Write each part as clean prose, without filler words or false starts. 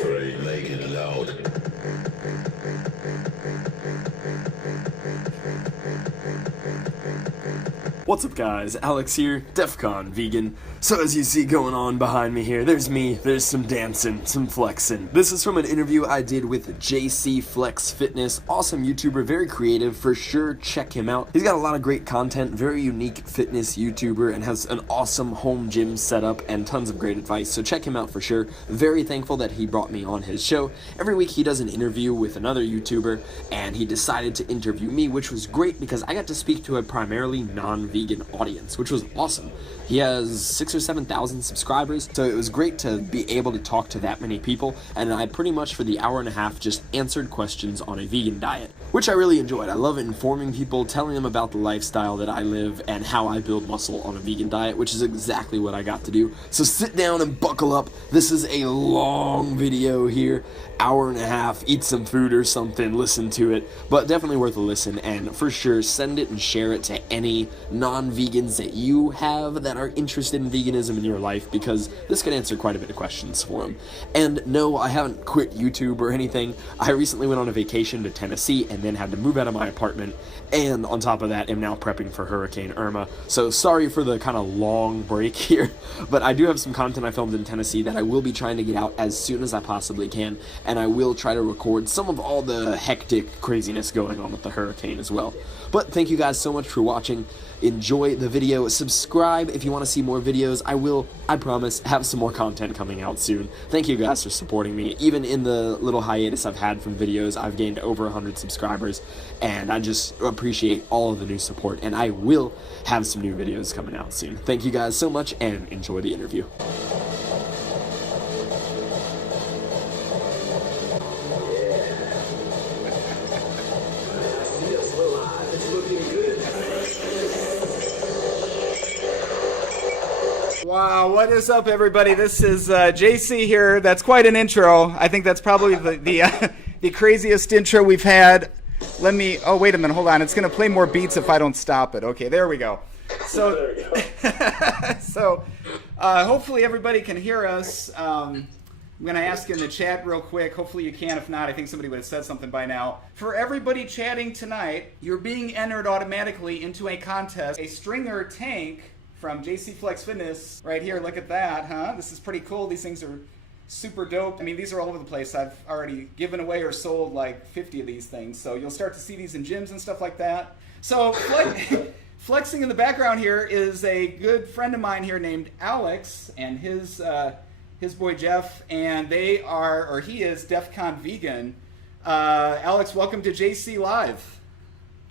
afraid, make it loud. What's up guys, Alex here, Defqon Vegan. So as you see going on behind me here, there's me, there's some dancing, some flexing. This is from an interview I did with Jcflexfitness, awesome YouTuber, very creative, for sure check him out. He's got a lot of great content, very unique fitness YouTuber, and has an awesome home gym setup and tons of great advice, so check him out for sure. Very thankful that he brought me on his show. Every week he does an interview with another YouTuber, and he decided to interview me, which was great because I got to speak to a primarily non-vegan audience, which was awesome. He has 6,000 or 7,000 subscribers, so it was great to be able to talk to that many people, and I pretty much for the hour and a half just answered questions on a vegan diet, which I really enjoyed. I love informing people, telling them about the lifestyle that I live and how I build muscle on a vegan diet, which is exactly what I got to do. So sit down and buckle up. This is a long video here, hour and a half, eat some food or something, listen to it, but definitely worth a listen, and for sure send it and share it to any non-vegans that you have that are interested in veganism in your life, because this could answer quite a bit of questions for them. And no, I haven't quit YouTube or anything. I recently went on a vacation to Tennessee and then had to move out of my apartment, and on top of that am now prepping for Hurricane Irma. So sorry for the kind of long break here, but I do have some content I filmed in Tennessee that I will be trying to get out as soon as I possibly can, and I will try to record some of all the hectic craziness going on with the hurricane as well. But thank you guys so much for watching. Enjoy the video. Subscribe if you want to see more videos. I promise, have some more content coming out soon. Thank you guys for supporting me. Even in the little hiatus I've had from videos, I've gained over 100 subscribers, and I just appreciate all of the new support, and I will have some new videos coming out soon. Thank you guys so much, and enjoy the interview. Wow, what is up everybody? This is JC here. That's quite an intro. I think that's probably the craziest intro we've had. Let me, oh wait a minute, hold on. It's going to play more beats if I don't stop it. Okay, there we go. So, there we go. So hopefully everybody can hear us. I'm going to ask in the chat real quick. Hopefully you can. If not, I think somebody would have said something by now. For everybody chatting tonight, you're being entered automatically into a contest. A stringer tank from Jcflexfitness right here. Look at that, huh? This is pretty cool. These things are super dope. I mean, these are all over the place. I've already given away or sold like 50 of these things. So you'll start to see these in gyms and stuff like that. So flexing in the background here is a good friend of mine here named Alex and his boy Jeff, and they are, or he is, Defqon Vegan. Alex, welcome to JC Live.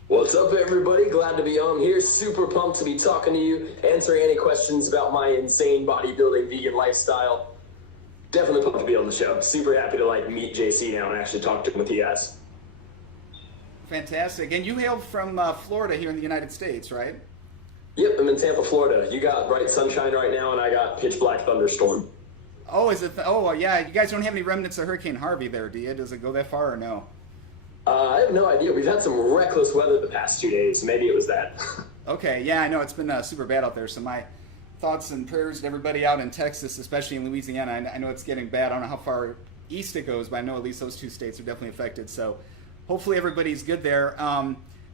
What's up everybody, glad to be on here, super pumped to be talking to you, answering any questions about my insane bodybuilding vegan lifestyle. Definitely pumped to be on the show, super happy to meet JC now and actually talk to him with you guys. Fantastic, and you hail from Florida here in the United States, right? Yep, I'm in Tampa, Florida. You got bright sunshine right now and I got pitch black thunderstorm. Oh, is it, oh yeah, you guys don't have any remnants of Hurricane Harvey there, do you? Does it go that far or no? I have no idea. We've had some reckless weather the past 2 days. Maybe it was that. Okay, yeah, I know it's been super bad out there. So my thoughts and prayers to everybody out in Texas, especially in Louisiana. I know it's getting bad. I don't know how far east it goes, but I know at least those two states are definitely affected. So hopefully everybody's good there.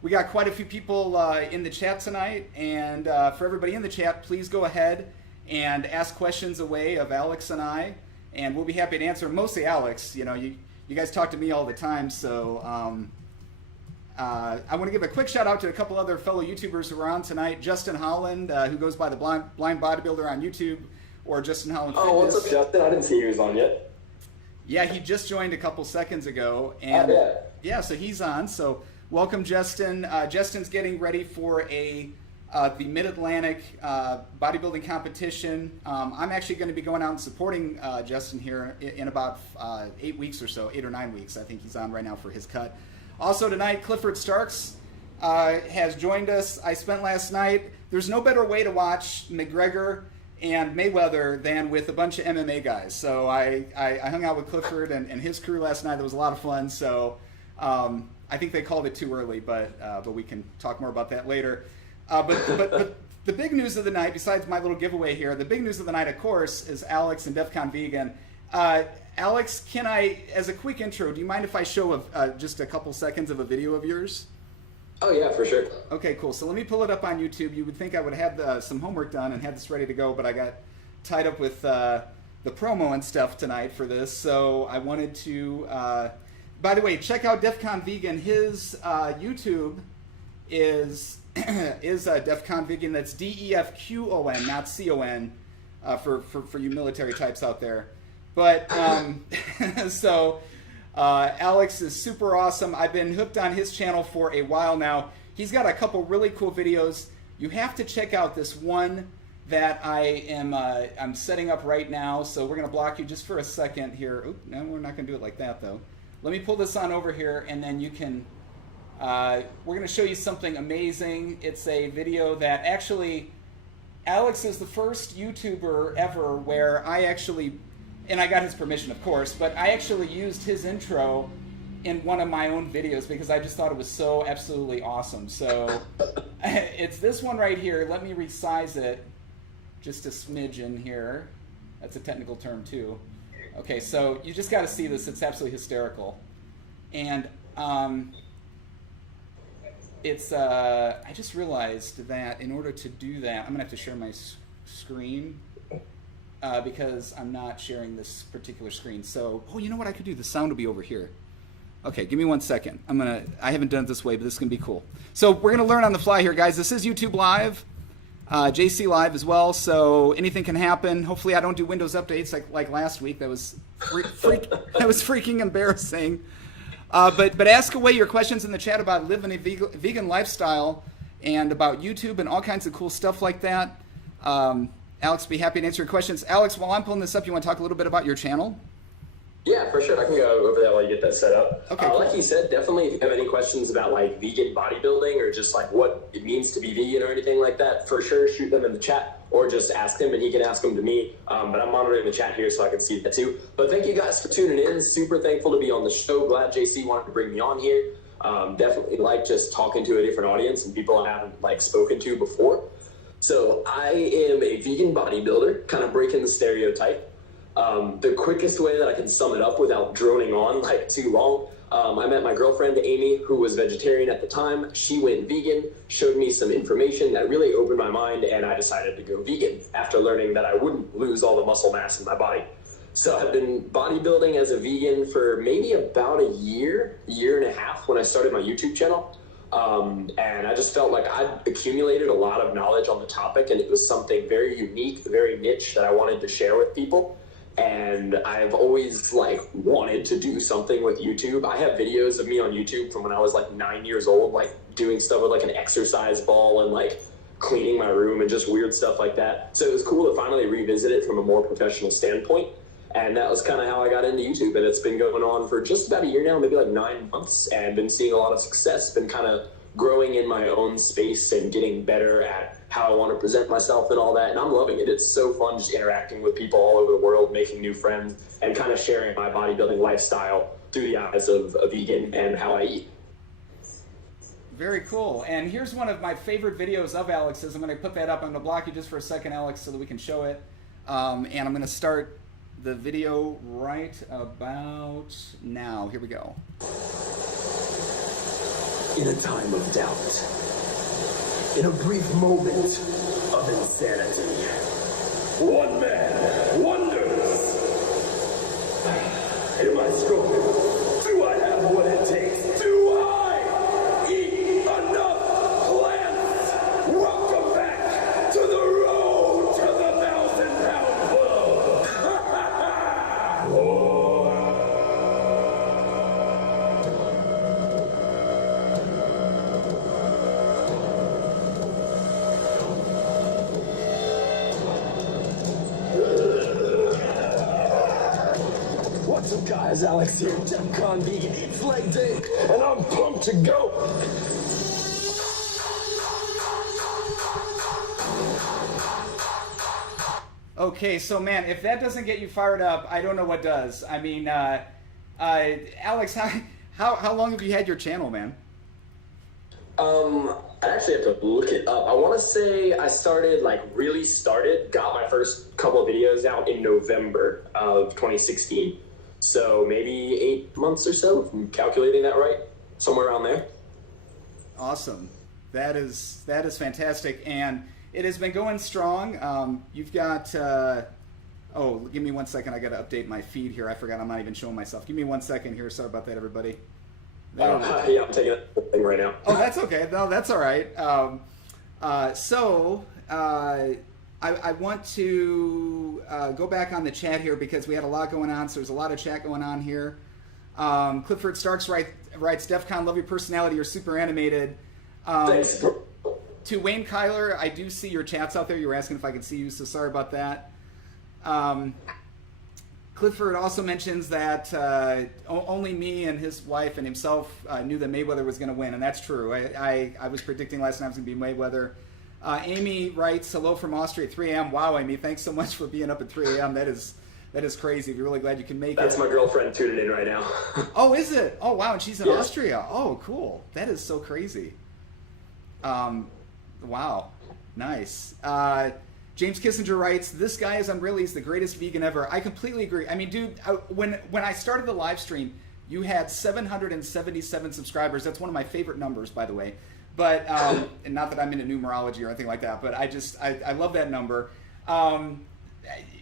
We got quite a few people in the chat tonight. And for everybody in the chat, please go ahead and ask questions away of Alex and I. And we'll be happy to answer. Mostly Alex, you know, you guys talk to me all the time, so I want to give a quick shout out to a couple other fellow YouTubers who are on tonight. Justin Holland, who goes by the Blind Bodybuilder on YouTube, or Justin Holland Fitness. Oh, what's up, Justin? I didn't see he was on yet. Yeah, he just joined a couple seconds ago, and yeah, so he's on. So welcome, Justin. Justin's getting ready for the Mid-Atlantic bodybuilding competition. I'm actually going to be going out and supporting Justin here in about 8 weeks or so, 8 or 9 weeks. I think he's on right now for his cut. Also tonight, Clifford Starks has joined us. I spent last night, there's no better way to watch McGregor and Mayweather than with a bunch of MMA guys. So I hung out with Clifford and his crew last night. That was a lot of fun. So I think they called it too early, but we can talk more about that later. But the big news of the night, besides my little giveaway here, the big news of the night, of course, is Alex and Defqon Vegan. Alex, can I, as a quick intro, do you mind if I show just a couple seconds of a video of yours? Oh yeah, for sure. Okay, cool. So let me pull it up on YouTube. You would think I would have some homework done and have this ready to go, but I got tied up with the promo and stuff tonight for this. So I wanted to, by the way, check out Defqon Vegan. His YouTube is Defqon Vegan. That's DEFQON, not CON, for you military types out there. But so Alex is super awesome. I've been hooked on his channel for a while now. He's got a couple really cool videos. You have to check out this one that I'm setting up right now. So we're gonna block you just for a second here. Oop, no, we're not gonna do it like that though. Let me pull this on over here, and then you can. We're gonna show you something amazing. It's a video that actually Alex is the first YouTuber ever where I actually. And I got his permission, of course, but I actually used his intro in one of my own videos because I just thought it was so absolutely awesome. So it's this one right here. Let me resize it just a smidgen here. That's a technical term too. Okay, so you just got to see this. It's absolutely hysterical. And it's I just realized that in order to do that, I'm going to have to share my screen. Because I'm not sharing this particular screen. So, oh, you know what I could do? The sound will be over here. Okay, give me 1 second. I haven't done it this way, but this is gonna be cool. So we're gonna learn on the fly here, guys. This is YouTube Live, JC Live as well. So anything can happen. Hopefully, I don't do Windows updates like last week. That was that was freaking embarrassing. But ask away your questions in the chat about living a vegan lifestyle and about YouTube and all kinds of cool stuff like that. Alex, be happy to answer your questions. Alex, while I'm pulling this up, you want to talk a little bit about your channel? Yeah, for sure. I can go over that while you get that set up. Okay, cool. Like you said, definitely if you have any questions about like vegan bodybuilding or just like what it means to be vegan or anything like that, for sure shoot them in the chat or just ask him and he can ask them to me. But I'm monitoring the chat here so I can see that too. But thank you guys for tuning in. Super thankful to be on the show. Glad JC wanted to bring me on here. Definitely like just talking to a different audience and people I haven't like spoken to before. So I am a vegan bodybuilder, kind of breaking the stereotype. The quickest way that I can sum it up without droning on like too long, I met my girlfriend Amy, who was vegetarian at the time. She went vegan, showed me some information that really opened my mind, and I decided to go vegan after learning that I wouldn't lose all the muscle mass in my body. So I've been bodybuilding as a vegan for maybe about a year and a half when I started my YouTube channel. And I just felt like I'd accumulated a lot of knowledge on the topic, and it was something very unique, very niche that I wanted to share with people. And I've always like wanted to do something with YouTube. I have videos of me on YouTube from when I was like 9 years old, like doing stuff with like an exercise ball and like cleaning my room and just weird stuff like that. So it was cool to finally revisit it from a more professional standpoint. And that was kind of how I got into YouTube, and it's been going on for just about a year now, maybe like 9 months, and been seeing a lot of success, been kind of growing in my own space and getting better at how I want to present myself and all that, and I'm loving it. It's so fun just interacting with people all over the world, making new friends, and kind of sharing my bodybuilding lifestyle through the eyes of a vegan and how I eat. Very cool. And here's one of my favorite videos of Alex's. I'm going to put that up. I'm going to block you just for a second, Alex, so that we can show it. And I'm going to start the video right about now. Here we go. In a time of doubt, in a brief moment of insanity, one man wonders, am I strong? Do I have what it takes? Do I eat enough plants? Welcome back to the road to the 1,000-pound club. What's up, guys? Alex here, Defqon Vegan, eats leg day, and I'm pumped to go. Okay, so man, if that doesn't get you fired up, I don't know what does. I mean, Alex, how long have you had your channel, man? I actually have to look it up. I want to say I started, got my first couple of videos out in November of 2016. So maybe 8 months or so, if I'm calculating that right, somewhere around there. Awesome. That is fantastic, and it has been going strong. You've got. Oh, give me 1 second. I got to update my feed here. I forgot. I'm not even showing myself. Give me 1 second here. Sorry about that, everybody. Yeah, I'm taking a thing right now. Oh, that's okay. No, that's all right. I want to go back on the chat here because we had a lot going on. So there's a lot of chat going on here. Clifford Starks writes, Defqon, love your personality. You're super animated. Thanks. To Wayne Kyler, I do see your chats out there. You were asking if I could see you, so sorry about that. Clifford also mentions that only me and his wife and himself knew that Mayweather was going to win, and that's true. I was predicting last night it was going to be Mayweather. Amy writes, hello from Austria at 3 a.m. Wow, Amy, thanks so much for being up at 3 a.m. That is crazy. We're really glad you can make it. That's my girlfriend tuning in right now. Oh, is it? Oh, wow, and she's in Yes. Austria. Oh, cool. That is so crazy. Wow, nice. James Kissinger writes, this guy is unreal. He's the greatest vegan ever. I completely agree. I mean, dude, when I started the live stream, you had 777 subscribers. That's one of my favorite numbers, by the way. But, and not that I'm into numerology or anything like that, but I love that number.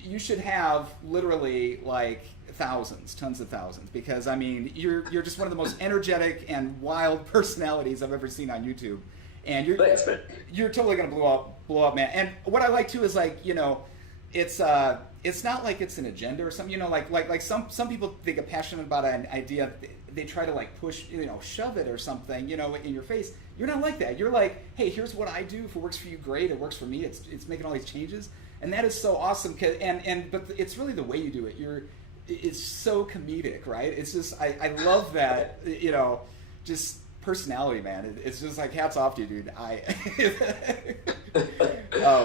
You should have literally like thousands, tons of thousands, because I mean, you're just one of the most energetic and wild personalities I've ever seen on YouTube. And Thanks, man. You're totally gonna blow up, man. And what I like too is like, you know, it's not like it's an agenda or something. You know, like some people, they get passionate about an idea, they try to like push, you know, shove it or something, you know, in your face. You're not like that. You're like, hey, here's what I do. If it works for you, great. It works for me. It's making all these changes, and that is so awesome. But it's really the way you do it. It's so comedic, right? It's just I love that, you know, just personality, man. It's just like hats off to you, dude.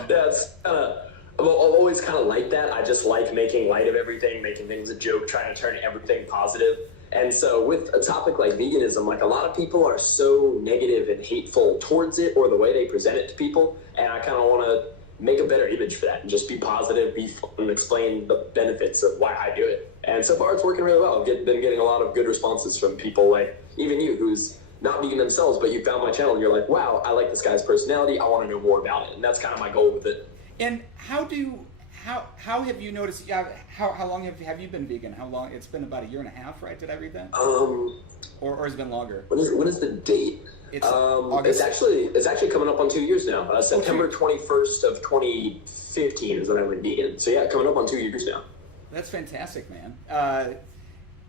That's I've always kind of liked that. I just like making light of everything, making things a joke, trying to turn everything positive. And so with a topic like veganism, like a lot of people are so negative and hateful towards it or the way they present it to people. And I kind of want to make a better image for that and just be positive, be fun, and explain the benefits of why I do it. And so far it's working really well. I've been getting a lot of good responses from people like even you, who's not vegan themselves, but you found my channel and you're like, wow, I like this guy's personality. I want to know more about it. And that's kind of my goal with it. And how have you noticed? How long have you been vegan? How long? It's been about 1.5 years, right? Did I read that? Or has it been longer? When is the date? It's August. It's actually coming up on 2 years now. September 21st of 2015 is when I went vegan. So yeah, coming up on 2 years now. That's fantastic, man.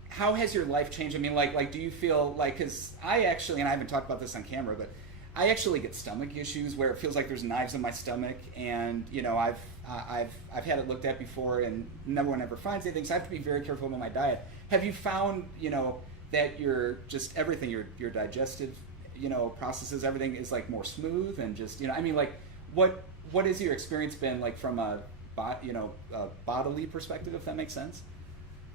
How has your life changed? I mean, like, do you feel like? Because I actually, and I haven't talked about this on camera, but I actually get stomach issues where it feels like there's knives in my stomach, and you know, I've had it looked at before, and no one ever finds anything, so I have to be very careful with my diet. Have you found, you know, that your just everything, your digestive, you know, processes, everything is like more smooth and just, you know, I mean, like, what has your experience been like from a bodily perspective, if that makes sense?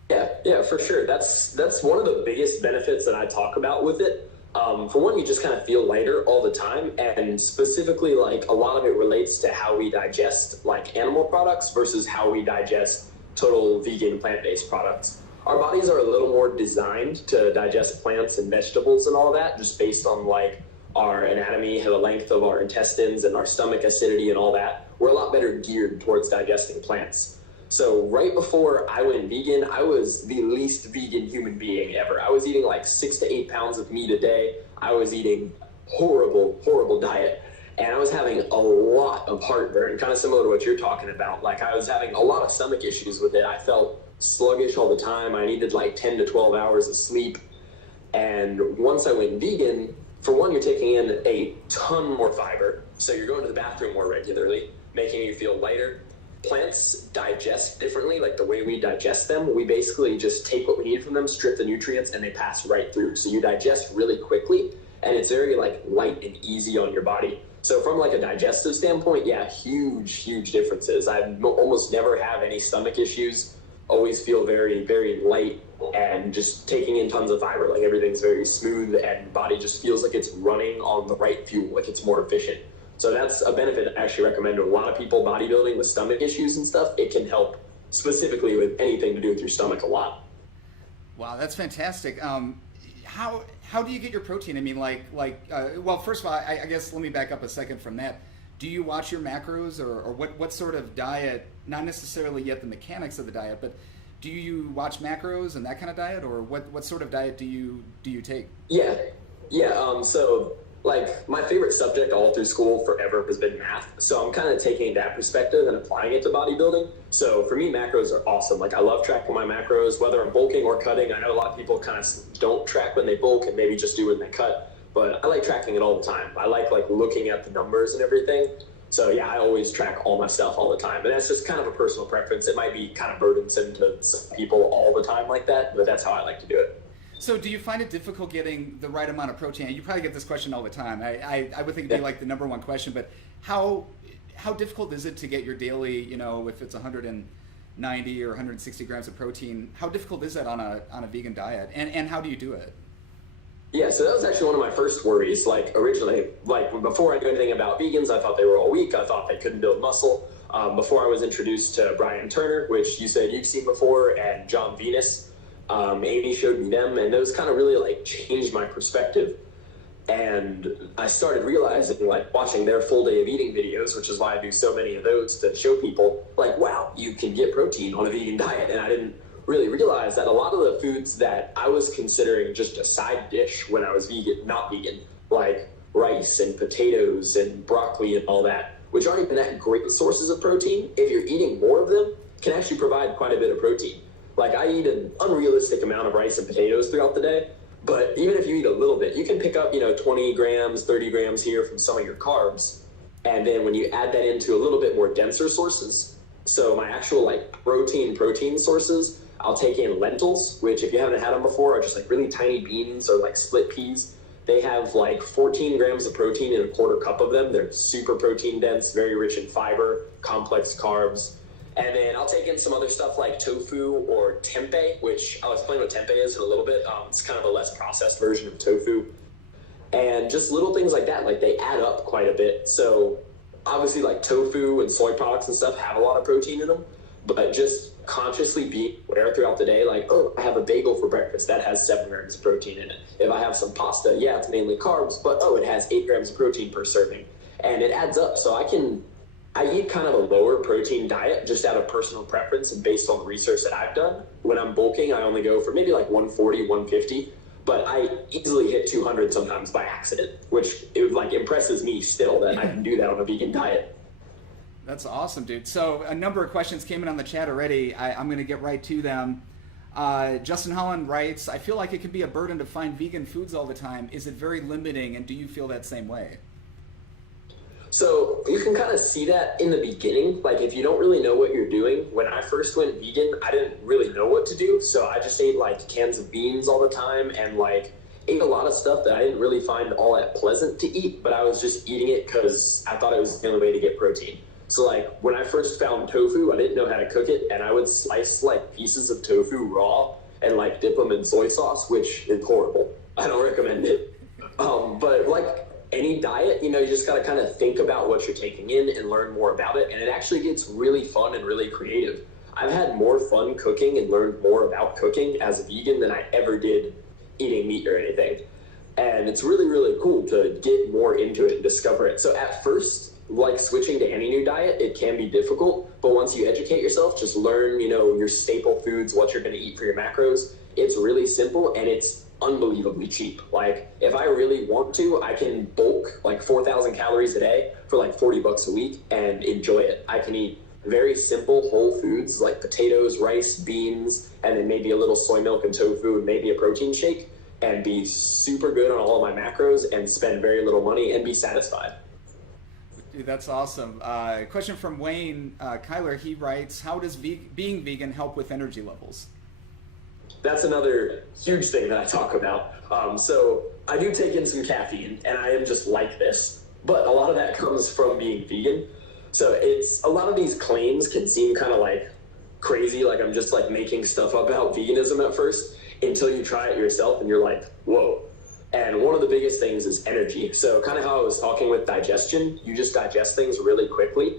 Yeah, for sure. That's one of the biggest benefits that I talk about with it. For one, you just kind of feel lighter all the time, and specifically, like, a lot of it relates to how we digest like animal products versus how we digest total vegan plant-based products. Our bodies are a little more designed to digest plants and vegetables and all that, just based on like our anatomy, the length of our intestines and our stomach acidity and all that. We're a lot better geared towards digesting plants. So right before I went vegan, I was the least vegan human being ever. I was eating like 6 to 8 pounds of meat a day. I was eating horrible diet. And I was having a lot of heartburn, kind of similar to what you're talking about. Like, I was having a lot of stomach issues with it. I felt sluggish all the time. I needed like 10 to 12 hours of sleep. And once I went vegan, for one, you're taking in a ton more fiber. So you're going to the bathroom more regularly, making you feel lighter. Plants digest differently, like the way we digest them. We basically just take what we need from them, strip the nutrients, and they pass right through. So you digest really quickly, and it's very like light and easy on your body. So from like a digestive standpoint, yeah, huge differences. I almost never have any stomach issues. Always feel very light and just taking in tons of fiber. Like everything's very smooth and body just feels like it's running on the right fuel, like it's more efficient. So that's a benefit I actually recommend to a lot of people bodybuilding with stomach issues and stuff. It can help specifically with anything to do with your stomach a lot. Wow, that's fantastic. How do you get your protein? I mean, well, first of all, I guess let me back up a second from that. Do you watch your macros, or what sort of diet, not necessarily yet the mechanics of the diet, but do you watch macros and that kind of diet, or what sort of diet do you take? Yeah. So like my favorite subject all through school forever has been math. So I'm kind of taking that perspective and applying it to bodybuilding. So for me, macros are awesome. Like I love tracking my macros, whether I'm bulking or cutting. I know a lot of people kind of don't track when they bulk and maybe just do when they cut, but I like tracking it all the time. I like looking at the numbers and everything. So yeah, I always track all my stuff all the time. And that's just kind of a personal preference. It might be kind of burdensome to some people all the time like that, but that's how I like to do it. So do you find it difficult getting the right amount of protein? You probably get this question all the time. I would think it'd be like the number one question, but how difficult is it to get your daily, if it's 190 or 160 grams of protein, how difficult is that on a vegan diet? And how do you do it? Yeah, so that was actually one of my first worries. Like originally, before I knew anything about vegans, I thought they were all weak. I thought they couldn't build muscle. Before I was introduced to Brian Turner, which you said you've seen before, and John Venus, Amy showed me them, and those kind of really changed my perspective. And I started realizing, watching their full day of eating videos, which is why I do so many of those to show people, wow, you can get protein on a vegan diet. And I didn't really realize that a lot of the foods that I was considering just a side dish when I was not vegan, like rice and potatoes and broccoli and all that, which aren't even that great sources of protein, if you're eating more of them, can actually provide quite a bit of protein. I eat an unrealistic amount of rice and potatoes throughout the day, but even if you eat a little bit, you can pick up, 20 grams, 30 grams here from some of your carbs. And then when you add that into a little bit more denser sources, so my actual protein sources, I'll take in lentils, which if you haven't had them before are just really tiny beans or split peas. They have 14 grams of protein in a quarter cup of them. They're super protein dense, very rich in fiber, complex carbs. And then I'll take in some other stuff like tofu or tempeh, which I'll explain what tempeh is in a little bit. It's kind of a less processed version of tofu. And just little things like that, they add up quite a bit. So obviously tofu and soy products and stuff have a lot of protein in them, but just consciously being aware throughout the day, I have a bagel for breakfast, that has 7 grams of protein in it. If I have some pasta, yeah, it's mainly carbs, but it has 8 grams of protein per serving. And it adds up. So I eat kind of a lower protein diet just out of personal preference and based on the research that I've done. When I'm bulking, I only go for maybe 140, 150, but I easily hit 200 sometimes by accident, which impresses me still that I can do that on a vegan diet. That's awesome, dude. So a number of questions came in on the chat already. I'm going to get right to them. Justin Holland writes, I feel like it can be a burden to find vegan foods all the time. Is it very limiting, and do you feel that same way? So you can kind of see that in the beginning. If you don't really know what you're doing, when I first went vegan, I didn't really know what to do. So I just ate cans of beans all the time and ate a lot of stuff that I didn't really find all that pleasant to eat, but I was just eating it because I thought it was the only way to get protein. So when I first found tofu, I didn't know how to cook it, and I would slice pieces of tofu raw and dip them in soy sauce, which is horrible. I don't recommend it. But any diet, you just got to kind of think about what you're taking in and learn more about it. And it actually gets really fun and really creative. I've had more fun cooking and learned more about cooking as a vegan than I ever did eating meat or anything. And it's really, really cool to get more into it and discover it. So at first, switching to any new diet, it can be difficult. But once you educate yourself, just learn, your staple foods, what you're going to eat for your macros. It's really simple and it's unbelievably cheap. If I really want to, I can bulk 4,000 calories a day for $40 a week and enjoy it. I can eat very simple whole foods like potatoes, rice, beans, and then maybe a little soy milk and tofu and maybe a protein shake and be super good on all of my macros and spend very little money and be satisfied. Dude, that's awesome. Question from Wayne Kyler. He writes, how does being vegan help with energy levels? That's another huge thing that I talk about. So I do take in some caffeine, and I am just like this, but a lot of that comes from being vegan. So it's a lot of these claims can seem kind of crazy, like I'm just like making stuff up about veganism at first, until you try it yourself and you're like, whoa. And one of the biggest things is energy. So kind of how I was talking with digestion, you just digest things really quickly.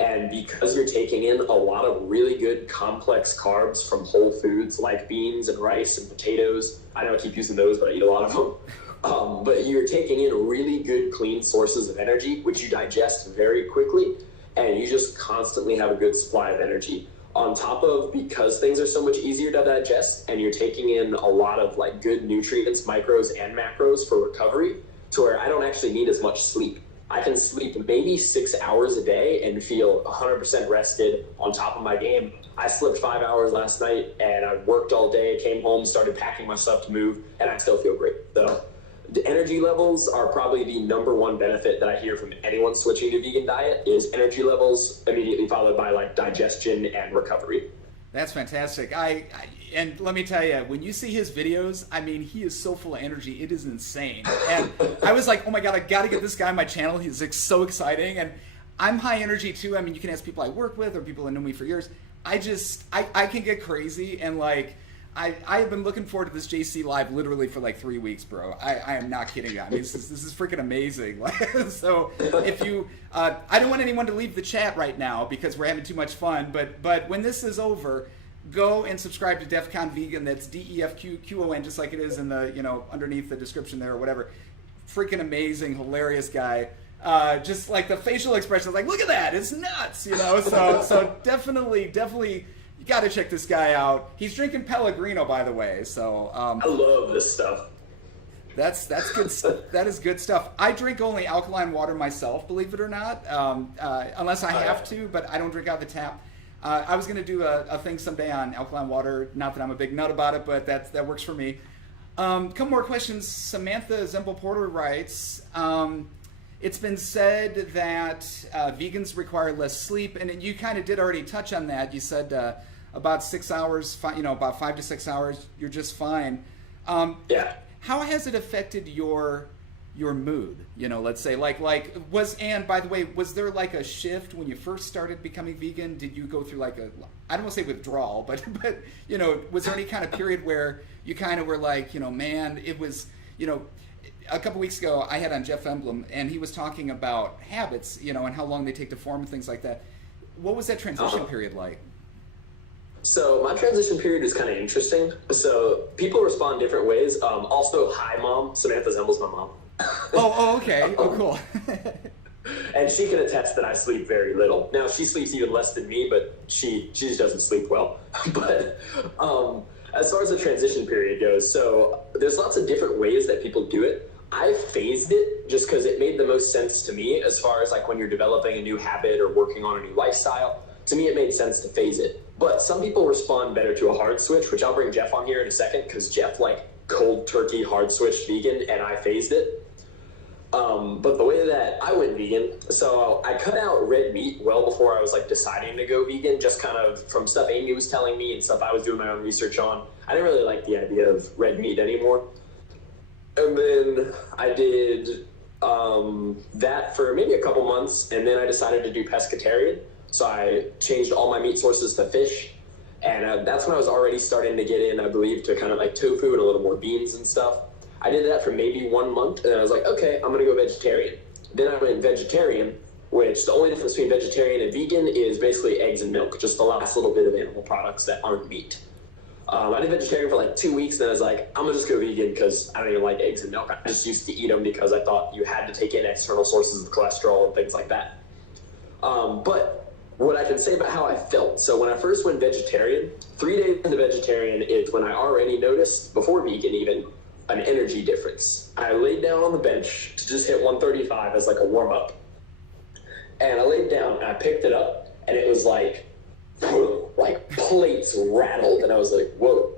And because you're taking in a lot of really good complex carbs from whole foods like beans and rice and potatoes, I know I keep using those, but I eat a lot of them. But you're taking in really good, clean sources of energy, which you digest very quickly, and you just constantly have a good supply of energy. On top of, because things are so much easier to digest, and you're taking in a lot of like good nutrients, micros and macros for recovery, to where I don't actually need as much sleep. I can sleep maybe 6 hours a day and feel 100% rested, on top of my game. I slept 5 hours last night, and I worked all day, came home, started packing my stuff to move, and I still feel great. So the energy levels are probably the #1 benefit that I hear from anyone switching to vegan diet, is energy levels, immediately followed by like digestion and recovery. That's fantastic. And let me tell you, when you see his videos, I mean, he is so full of energy. It is insane. And I was like, oh my God, I got to get this guy on my channel. He's like so exciting. And I'm high energy too. I mean, you can ask people I work with or people that know me for years. I can get crazy, and like, I've been looking forward to this JC live literally for like 3 weeks, bro. I am not kidding you. I mean, this is freaking amazing. So if you, I don't want anyone to leave the chat right now because we're having too much fun, but when this is over, go and subscribe to Defqon Vegan. That's DEFQON, just like it is in the, underneath the description there or whatever. Freaking amazing, hilarious guy. Just like the facial expression, like, look at that, it's nuts, so definitely, you got to check this guy out. He's drinking Pellegrino, by the way. So I love this stuff. That's good. That is good stuff. I drink only alkaline water myself, believe it or not, unless I have to. But I don't drink out of the tap. I was going to do a thing someday on alkaline water. Not that I'm a big nut about it, but that works for me. Couple more questions. Samantha Zembel Porter writes. It's been said that vegans require less sleep, and you kind of did already touch on that. You said about 6 hours, about 5 to 6 hours, you're just fine. Yeah. How has it affected your mood? Let's say and by the way, was there like a shift when you first started becoming vegan? Did you go through like I don't want to say withdrawal, but was there any kind of period where you kind of were like, man, it was, a couple weeks ago, I had on Jeff Emblem, and he was talking about habits, and how long they take to form and things like that. What was that transition period like? So my transition period is kind of interesting. So people respond different ways. Also, hi, Mom. Samantha Zembel's my mom. Oh, okay. Oh, cool. And she can attest that I sleep very little. Now, she sleeps even less than me, but she just doesn't sleep well. But as far as the transition period goes, so there's lots of different ways that people do it. I phased it just because it made the most sense to me as far as like when you're developing a new habit or working on a new lifestyle. To me, it made sense to phase it. But some people respond better to a hard switch, which I'll bring Jeff on here in a second because Jeff like cold turkey hard switched vegan and I phased it. But the way that I went vegan, so I cut out red meat well before I was like deciding to go vegan, just kind of from stuff Amy was telling me and stuff I was doing my own research on. I didn't really like the idea of red meat anymore. And then I did that for maybe a couple months, and then I decided to do pescatarian. So I changed all my meat sources to fish, and that's when I was already starting to get in, I believe, to kind of like tofu and a little more beans and stuff. I did that for maybe 1 month, and I was like, okay, I'm gonna go vegetarian. Then I went vegetarian, which the only difference between vegetarian and vegan is basically eggs and milk, just the last little bit of animal products that aren't meat. I did vegetarian for like 2 weeks, and I was like, I'm gonna just go vegan because I don't even like eggs and milk. I just used to eat them because I thought you had to take in external sources of cholesterol and things like that. But what I can say about how I felt. So when I first went vegetarian, 3 days into vegetarian is when I already noticed, before vegan even, an energy difference. I laid down on the bench to just hit 135 as like a warm-up. And I laid down and I picked it up, and it was like plates rattled, and I was like, whoa.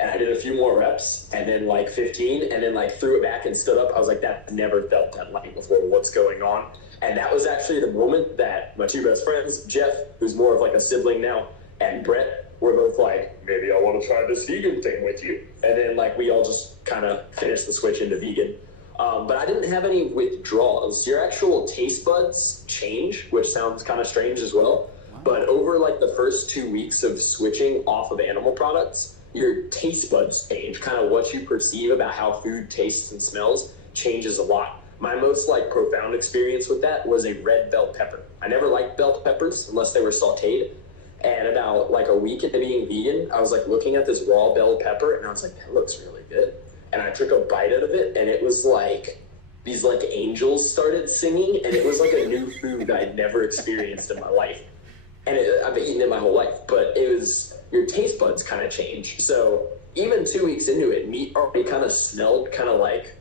And I did a few more reps, and then like 15, and then like threw it back and stood up. I was like, that never felt that light before. What's going on? And that was actually the moment that my two best friends, Jeff, who's more of like a sibling now, and Brett, were both like, maybe I want to try this vegan thing with you. And then like we all just kind of finished the switch into vegan. But I didn't have any withdrawals. Your actual taste buds change, which sounds kind of strange as well. But over like the first 2 weeks of switching off of animal products, your taste buds change. Kind of what you perceive about how food tastes and smells changes a lot. My most like profound experience with that was a red bell pepper. I never liked bell peppers unless they were sauteed. And about like a week into being vegan, I was like looking at this raw bell pepper and I was like, that looks really good. And I took a bite out of it and it was like, these like angels started singing, and it was like a new food I'd never experienced in my life. And I've been eating it my whole life, but it was, your taste buds kind of change. So even 2 weeks into it, meat already kind of smelled kind of like,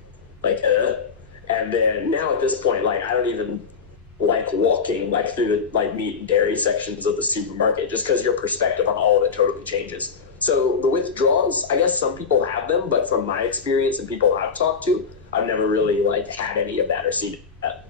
and then now at this point, like I don't even like walking like through the like meat and dairy sections of the supermarket, just because your perspective on all of it totally changes. So the withdrawals, I guess some people have them, but from my experience and people I've talked to, I've never really like had any of that or seen that.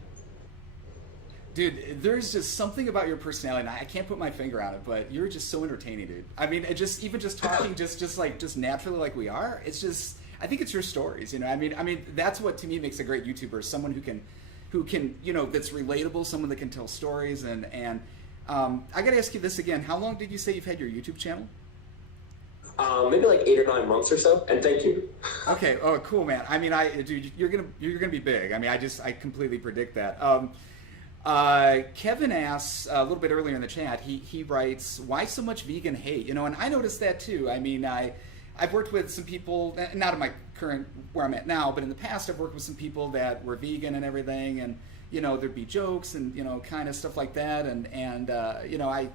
Dude, there's just something about your personality, and I can't put my finger on it, but you're just so entertaining, dude. I mean, it just even just talking, just naturally like we are. It's just, I think it's your stories, you know. I mean, that's what to me makes a great YouTuber. Someone who can, you know, that's relatable. Someone that can tell stories. And I got to ask you this again. How long did you say you've had your YouTube channel? Maybe like 8 or 9 months or so, and thank you. Okay. Oh, cool, man. I mean, dude, you're gonna be big. I mean, I completely predict that. Kevin asks a little bit earlier in the chat. He writes, "Why so much vegan hate?" You know, and I noticed that too. I mean, I've worked with some people, not in my current where I'm at now, but in the past I've worked with some people that were vegan and everything, and you know, there'd be jokes and you know, kind of stuff like that, and you know,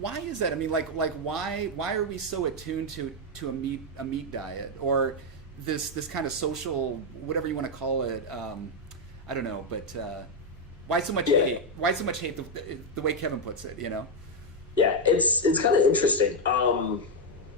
why is that? I mean, like why are we so attuned to a meat diet, or this kind of social, whatever you want to call it? I don't know, but why so much hate? Why so much hate? The way Kevin puts it, you know? Yeah, it's kind of interesting.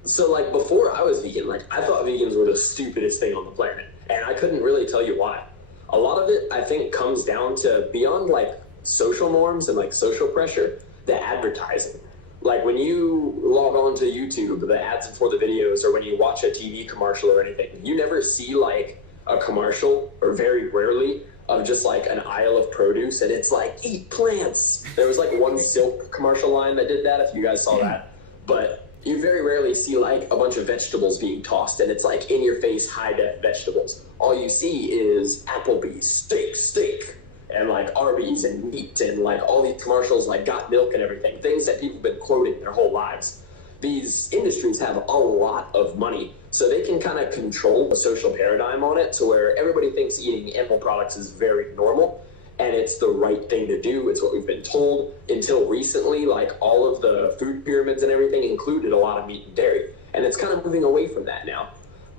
So like before I was vegan, like I thought vegans were the stupidest thing on the planet, and I couldn't really tell you why. A lot of it I think comes down to beyond like social norms and like social pressure. The advertising, like when you log on to YouTube, the ads before the videos, or when you watch a TV commercial or anything, you never see like a commercial, or very rarely, of just like an aisle of produce and it's like, eat plants. There was like one Silk commercial line that did that, if you guys saw that, but you very rarely see like a bunch of vegetables being tossed and it's like in your face high def vegetables. All you see is Applebee's, steak, and like Arby's and meat and like all these commercials like Got Milk and everything, things that people have been quoting their whole lives. These industries have a lot of money, so they can kind of control the social paradigm on it to where everybody thinks eating animal products is very normal and it's the right thing to do. It's what we've been told. Until recently, like all of the food pyramids and everything included a lot of meat and dairy, and it's kind of moving away from that now.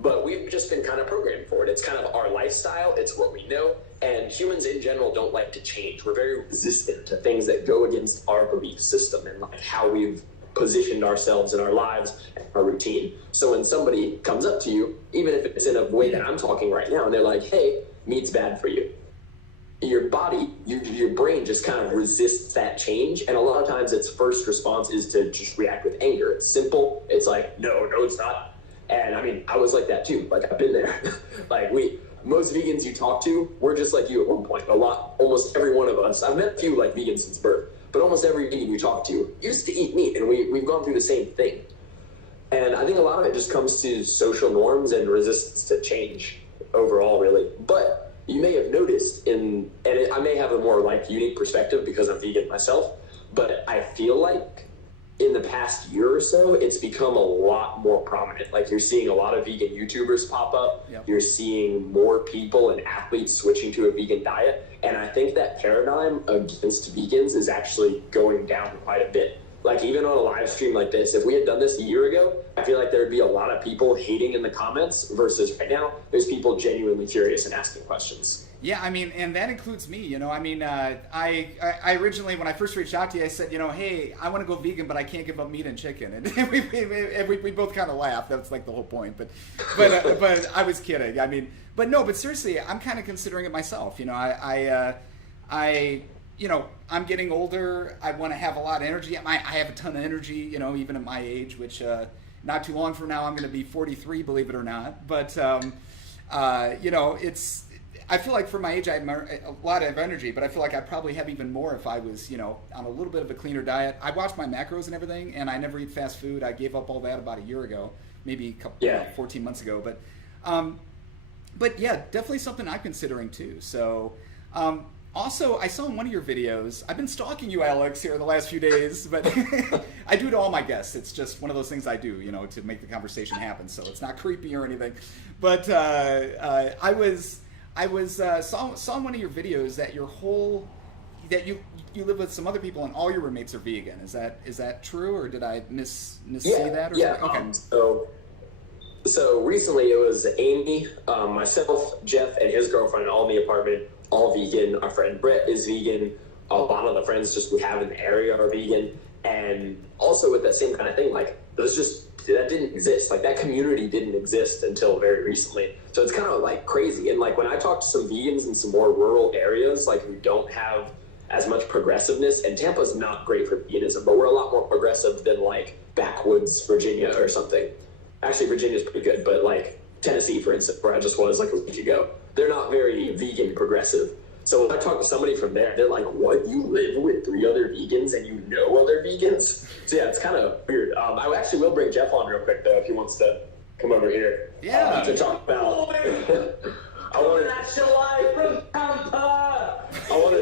But we've just been kind of programmed for it. It's kind of our lifestyle. It's what we know. And humans in general don't like to change. We're very resistant to things that go against our belief system and like how we've positioned ourselves in our lives and our routine. So when somebody comes up to you, even if it's in a way that I'm talking right now, and they're like, hey, meat's bad for you, your body, your brain just kind of resists that change. And a lot of times its first response is to just react with anger. It's simple. It's like, no, it's not. And I mean, I was like that too. Like I've been there. Like most vegans you talk to, we're just like you at one point. Almost every one of us. I've met a few like vegans since birth, but almost every vegan we talk to used to eat meat, and we've gone through the same thing. And I think a lot of it just comes to social norms and resistance to change overall, really. But you may have noticed I may have a more like unique perspective because I'm vegan myself, but I feel like in the past year or so, it's become a lot more prominent. Like you're seeing a lot of vegan YouTubers pop up. Yep. You're seeing more people and athletes switching to a vegan diet. And I think that paradigm against vegans is actually going down quite a bit. Like even on a live stream like this, if we had done this a year ago, I feel like there'd be a lot of people hating in the comments versus right now, there's people genuinely curious and asking questions. Yeah, I mean, and that includes me, you know. I mean, I originally, when I first reached out to you, I said, you know, hey, I want to go vegan, but I can't give up meat and chicken. And we both kind of laughed. That's like the whole point. But I was kidding. I mean, but seriously, I'm kind of considering it myself. You know, I you know, I'm getting older. I want to have a lot of energy. I have a ton of energy, you know, even at my age, which not too long from now, I'm going to be 43, believe it or not. But, you know, I feel like for my age, I have a lot of energy, but I feel like I probably have even more if I was, on a little bit of a cleaner diet. I watch my macros and everything, and I never eat fast food. I gave up all that about a year ago, maybe a couple, 14 months ago. But yeah, definitely something I'm considering too. So, also, I saw in one of your videos, I've been stalking you, Alex, here the last few days, but I do to all my guests. It's just one of those things I do, to make the conversation happen. So it's not creepy or anything. But I saw in one of your videos that you live with some other people and all your roommates are vegan. Is that true, or did I see that? Or yeah. Okay. So recently it was Amy, myself, Jeff, and his girlfriend all in the apartment, all vegan. Our friend Brett is vegan. A lot of the friends just we have in the area are vegan. And also with that same kind of thing, like that didn't exist. Like that community didn't exist until very recently. So it's kind of like crazy. And like when I talk to some vegans in some more rural areas, like who don't have as much progressiveness, and Tampa's not great for veganism, but we're a lot more progressive than like backwoods Virginia or something. Actually, Virginia's pretty good, but like Tennessee, for instance, where I just was like a week ago, they're not very vegan progressive. So when I talk to somebody from there, they're like, what, you live with 3 other vegans and you know other vegans? So yeah, it's kind of weird. I actually will bring Jeff on real quick, though, if he wants to come over here. Yeah. To talk about... I wanted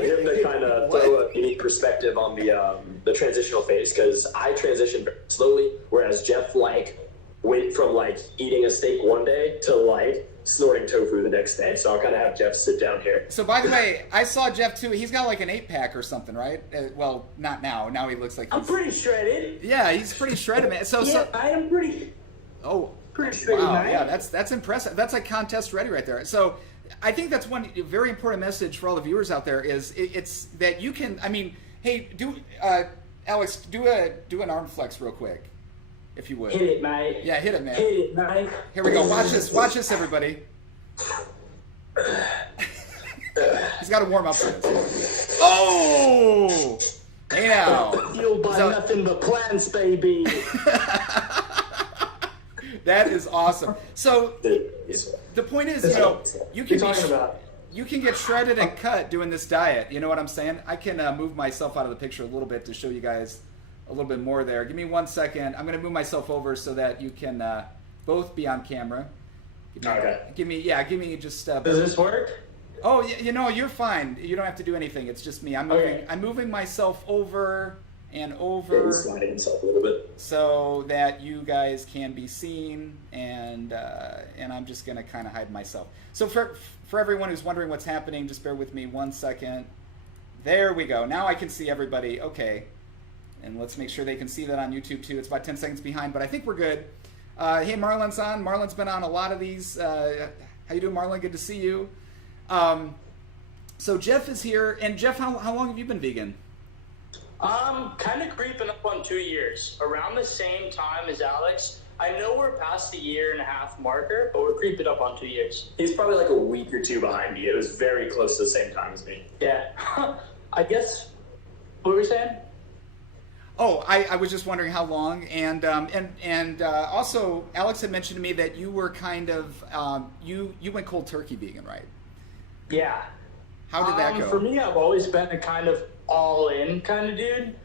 him to kind of throw a unique perspective on the transitional phase, because I transitioned very slowly, whereas Jeff went from eating a steak one day to snorting tofu the next day. So I'll kind of have Jeff sit down here. So by the way, I saw Jeff too. He's got like an 8-pack or something, right? Well, not now. Now he looks like I'm pretty shredded. Yeah, he's pretty shredded, man. So I am pretty. Oh, pretty shredded. Wow, man. yeah, that's impressive. That's like contest ready right there. So I think that's one very important message for all the viewers out there is it's that you can. I mean, hey, Alex, do an arm flex real quick, if you would. Hit it, mate. Yeah, hit it, man. Hit it, mate. Here we go. Watch this, everybody. He's got to warm up for this. Oh! Hey now. Fueled by nothing but plants, baby. That is awesome. So the point is, you can get shredded and cut doing this diet. You know what I'm saying? I can move myself out of the picture a little bit to show you guys a little bit more there. Give me 1 second. I'm going to move myself over so that you can both be on camera. Give me just. Does this work? Oh, you're fine. You don't have to do anything. It's just me. I'm moving myself over and over. Yeah, he's sliding himself a little bit so that you guys can be seen, and I'm just gonna kind of hide myself. So for everyone who's wondering what's happening, just bear with me 1 second. There we go. Now I can see everybody. Okay. And let's make sure they can see that on YouTube too. It's about 10 seconds behind, but I think we're good. Hey, Marlon's on. Marlon's been on a lot of these. How you doing, Marlon? Good to see you. So Jeff is here. And Jeff, how long have you been vegan? Kind of creeping up on 2 years. Around the same time as Alex. I know we're past the 1.5-year marker, but we're creeping up on 2 years. He's probably like a week or two behind me. It was very close to the same time as me. Yeah. I guess, what were we saying? Oh, I was just wondering how long, and also Alex had mentioned to me that you were kind of you went cold turkey vegan, right? Yeah. How did that go? For me, I've always been a kind of all-in kind of dude,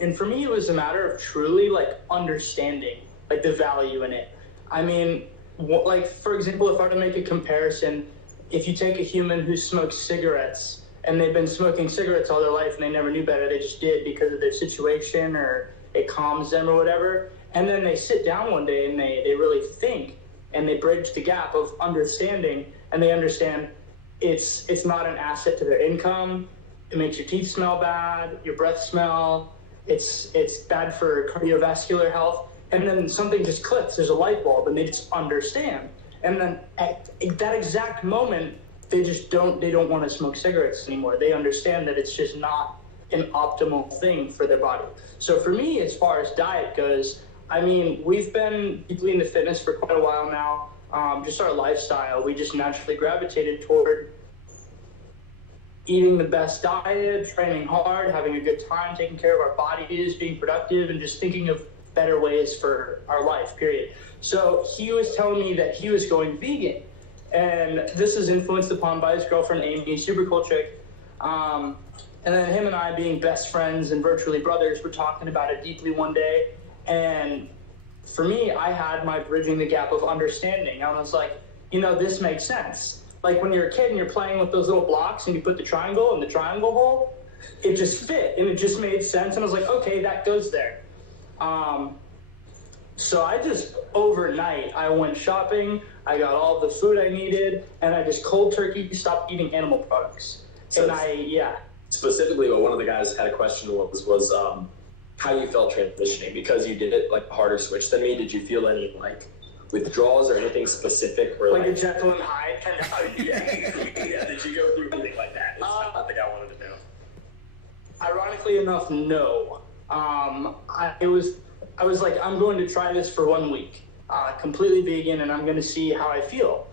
and for me, it was a matter of truly understanding the value in it. I mean, for example, if I were to make a comparison, if you take a human who smokes cigarettes. And they've been smoking cigarettes all their life and they never knew better. They just did because of their situation or it calms them or whatever. And then they sit down one day and they really think and they bridge the gap of understanding, and they understand it's not an asset to their income. It makes your teeth smell bad, your breath smell. It's bad for cardiovascular health. And then something just clicks. There's a light bulb and they just understand. And then at that exact moment, they don't want to smoke cigarettes anymore. They understand that it's just not an optimal thing for their body. So for me, as far as diet goes, I mean, we've been deeply into fitness for quite a while now. Just our lifestyle, we just naturally gravitated toward eating the best diet, training hard, having a good time, taking care of our bodies, being productive, and just thinking of better ways for our life, period. So he was telling me that he was going vegan. And this is influenced upon by his girlfriend, Amy, super cool chick. And then him and I, being best friends and virtually brothers, were talking about it deeply one day. And for me, I had my bridging the gap of understanding. I was like, you know, this makes sense. Like when you're a kid and you're playing with those little blocks and you put the triangle in the triangle hole, it just fit and it just made sense. And I was like, okay, that goes there. So I just, overnight, I went shopping, I got all the food I needed, and I just cold turkey stopped eating animal products. So And specifically, what one of the guys had a question was how you felt transitioning, because you did it like a harder switch than me. Did you feel any like withdrawals or anything specific? Or like a Jekyll and Hyde kind of. Yeah. Did you go through anything like that? It's not the guy I wanted to know. Ironically enough, no. I was like, I'm going to try this for 1 week, completely vegan, and I'm going to see how I feel.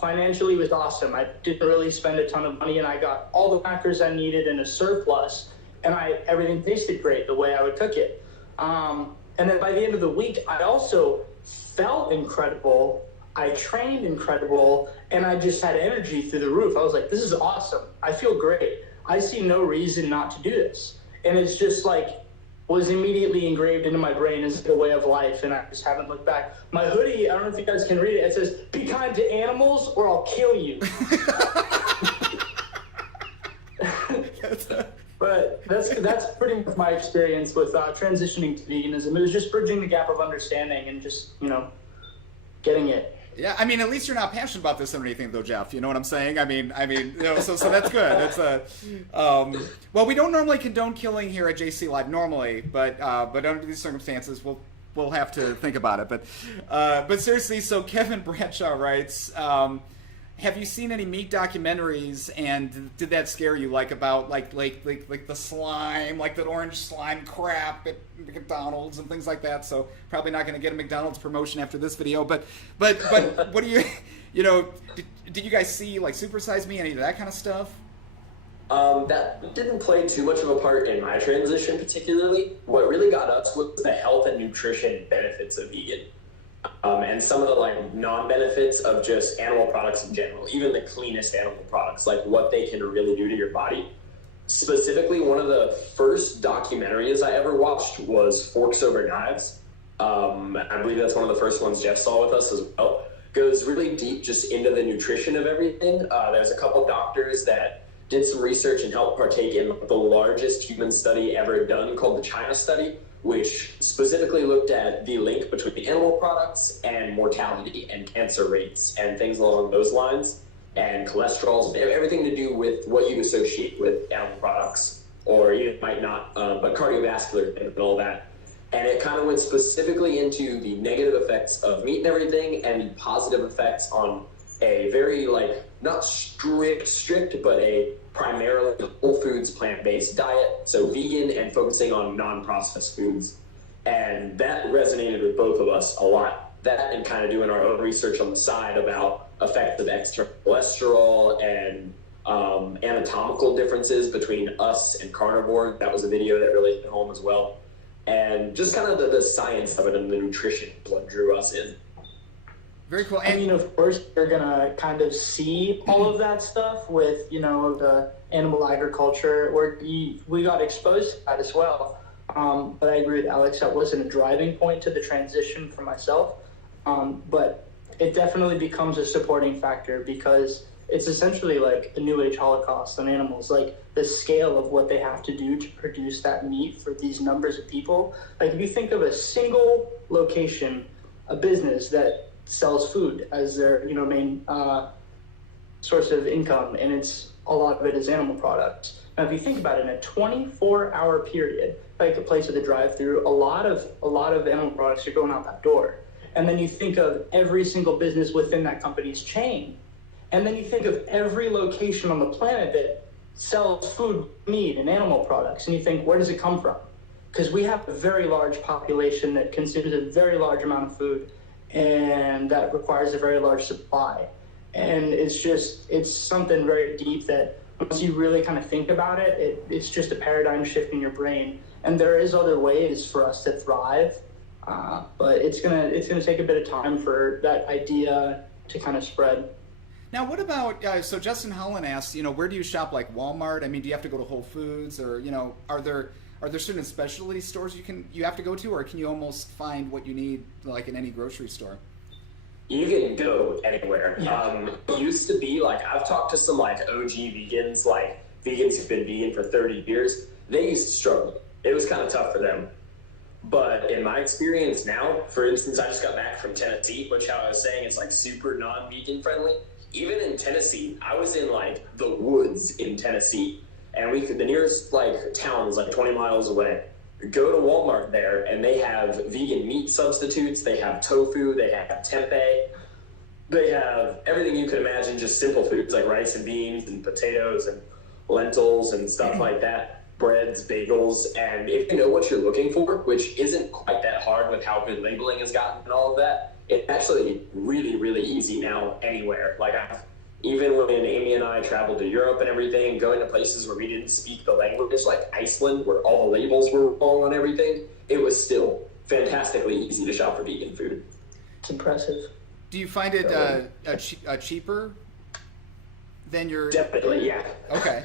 Financially, it was awesome. I didn't really spend a ton of money, and I got all the macros I needed in a surplus, and everything tasted great the way I would cook it. And then by the end of the week, I also felt incredible. I trained incredible, and I just had energy through the roof. I was like, this is awesome. I feel great. I see no reason not to do this. And it's just like, was immediately engraved into my brain as a way of life, and I just haven't looked back. My hoodie, I don't know if you guys can read it, it says, be kind to animals or I'll kill you. But that's pretty much my experience with transitioning to veganism. It was just bridging the gap of understanding and just, you know, getting it. Yeah, I mean, at least you're not passionate about this or anything, though, Jeff. You know what I'm saying? I mean, you know, so that's good. That's well, we don't normally condone killing here at JC Live normally, but under these circumstances, we'll have to think about it. But seriously, so Kevin Bradshaw writes, have you seen any meat documentaries, and did that scare you, like about like the slime, like the orange slime crap at McDonald's and things like that? So probably not going to get a McDonald's promotion after this video, but what do you know, did you guys see like Super Size Me, any of that kind of stuff? That didn't play too much of a part in my transition particularly. What really got us was the health and nutrition benefits of vegan. And some of the like non-benefits of just animal products in general, even the cleanest animal products, like what they can really do to your body. Specifically, one of the first documentaries I ever watched was Forks Over Knives. I believe that's one of the first ones Jeff saw with us as well. Goes really deep just into the nutrition of everything. There's a couple doctors that did some research and helped partake in the largest human study ever done called the China study, which specifically looked at the link between the animal products and mortality and cancer rates and things along those lines, and cholesterol, everything to do with what you associate with animal products, or you might not, but cardiovascular and all that. And it kind of went specifically into the negative effects of meat and everything, and the positive effects on a very, like, not strict, but a primarily whole foods, plant-based diet, so vegan and focusing on non-processed foods. And that resonated with both of us a lot. That and kind of doing our own research on the side about effects of external cholesterol and anatomical differences between us and carnivore. That was a video that really hit home as well. And just kind of the science of it and the nutrition is what drew us in. Very cool. I mean, of course, you're going to kind of see all of that stuff with, you know, the animal agriculture, where we got exposed to that as well. But I agree with Alex, that wasn't a driving point to the transition for myself. But it definitely becomes a supporting factor, because it's essentially like a new age holocaust on animals. Like the scale of what they have to do to produce that meat for these numbers of people. Like if you think of a single location, a business that sells food as their, you know, main source of income, and it's a lot of it is animal products. Now, if you think about it, in a 24-hour period, like a place with a drive-through, a lot of animal products are going out that door. And then you think of every single business within that company's chain, and then you think of every location on the planet that sells food, meat, and animal products, and you think, where does it come from? Because we have a very large population that consumes a very large amount of food, and that requires a very large supply. And it's something very deep that once you really kind of think about it, it's just a paradigm shift in your brain. And there is other ways for us to thrive, but it's gonna take a bit of time for that idea to kind of spread. Now, what about, so Justin Holland asks, where do you shop, like Walmart? I mean, do you have to go to Whole Foods, or, are there certain specialty stores you have to go to, or can you almost find what you need, like in any grocery store? You can go anywhere. Used to be, like, I've talked to some, like, OG vegans, like, vegans who've been vegan for 30 years. They used to struggle. It was kind of tough for them. But in my experience now, for instance, I just got back from Tennessee, which, how I was saying, is, like, super non-vegan friendly. Even in Tennessee, I was in, like, the woods in Tennessee, and the nearest, like, town was, like, 20 miles away. Go to Walmart there, and they have vegan meat substitutes, they have tofu, they have tempeh, they have everything you can imagine, just simple foods like rice and beans and potatoes and lentils and stuff like that, breads, bagels, and if you know what you're looking for, which isn't quite that hard with how good labeling has gotten and all of that, it's actually really, really easy now anywhere. Like, even when Amy and I traveled to Europe and everything, going to places where we didn't speak the language, like Iceland, where all the labels were wrong on everything, it was still fantastically easy to shop for vegan food. It's impressive. Do you find it cheaper than your... Definitely, yeah. Okay.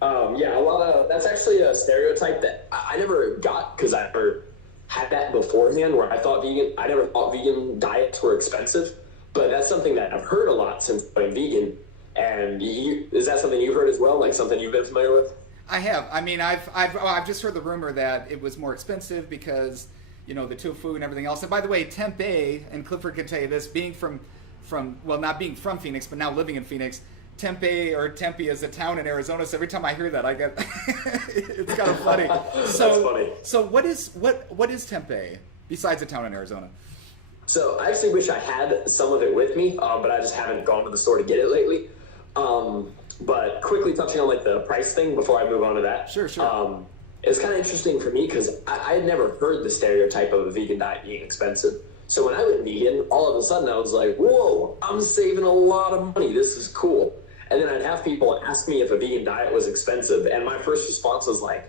Yeah, well, that's actually a stereotype that I never got, because I never had that beforehand, where I never thought vegan diets were expensive, but that's something that I've heard a lot since I'm vegan. And is that something you've heard as well, like something you've been familiar with? I have. I mean, I've just heard the rumor that it was more expensive because, the tofu and everything else. And by the way, tempeh, and Clifford can tell you this, being from well, not being from Phoenix, but now living in Phoenix, Tempe is a town in Arizona, so every time I hear that, I get it's kind of funny. So, funny. So what is Tempe besides a town in Arizona? So I actually wish I had some of it with me, but I just haven't gone to the store to get it lately. But quickly touching on like the price thing before I move on to that. Sure. It's kind of interesting for me because I had never heard the stereotype of a vegan diet being expensive. So when I went vegan, all of a sudden I was like, whoa, I'm saving a lot of money. This is cool. And then I'd have people ask me if a vegan diet was expensive, and my first response was like,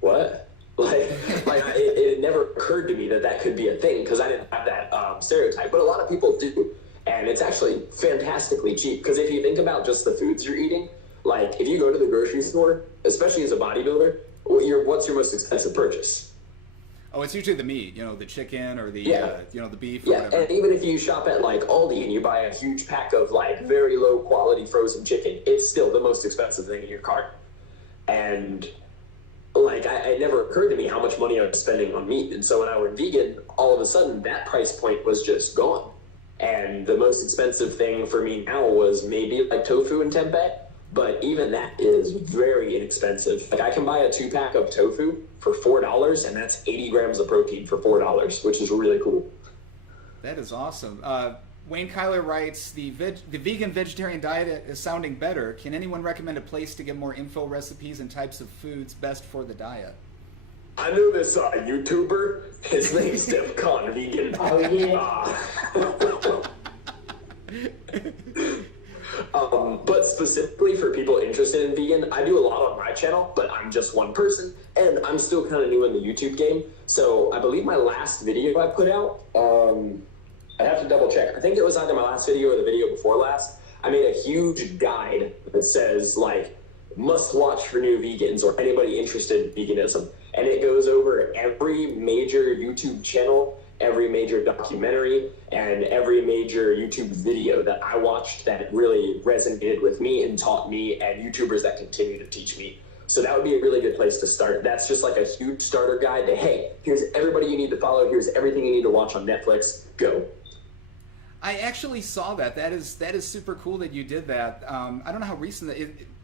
what? It never occurred to me that could be a thing because I didn't have that stereotype. But a lot of people do, and it's actually fantastically cheap. Because if you think about just the foods you're eating, like if you go to the grocery store, especially as a bodybuilder, what's your most expensive purchase? Oh, it's usually the meat, the chicken or the the beef. Or Yeah, whatever. and even if you shop at like Aldi and you buy a huge pack of like very low quality frozen chicken, it's still the most expensive thing in your cart. And like it never occurred to me how much money I was spending on meat. And so when I went vegan, all of a sudden that price point was just gone. And the most expensive thing for me now was maybe like tofu and tempeh, but even that is very inexpensive. Like I can buy a 2-pack of tofu for $4, and that's 80 grams of protein for $4, which is really cool. That is awesome. Wayne Kyler writes, the vegan vegetarian diet is sounding better. Can anyone recommend a place to get more info, recipes, and types of foods best for the diet? I know this YouTuber. His name's Defqon Vegan. Oh, yeah. But specifically for people interested in vegan, I do a lot on my channel, but I'm just one person, and I'm still kind of new in the YouTube game. So I believe my last video I put out, I have to double check. I think it was either my last video or the video before last. I made a huge guide that says like must watch for new vegans or anybody interested in veganism. And it goes over every major YouTube channel, every major documentary, and every major YouTube video that I watched that really resonated with me and taught me, and YouTubers that continue to teach me. So that would be a really good place to start. That's just like a huge starter guide to, hey, here's everybody you need to follow, here's everything you need to watch on Netflix, go. I actually saw that. That is super cool that you did that. I don't know how recent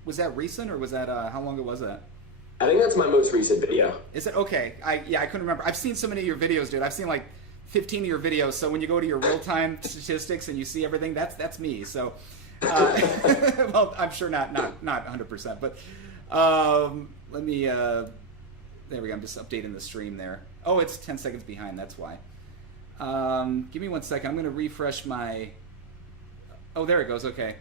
was that recent, or was that how long ago was that? I think that's my most recent video. Is it? Okay. I couldn't remember. I've seen so many of your videos, dude. I've seen like 15 of your videos. So when you go to your real-time statistics and you see everything, that's me. So, well, I'm sure not 100%, but let me. There we go. I'm just updating the stream there. Oh, it's 10 seconds behind. That's why. Give me 1 second. I'm going to refresh my. Oh, there it goes. Okay.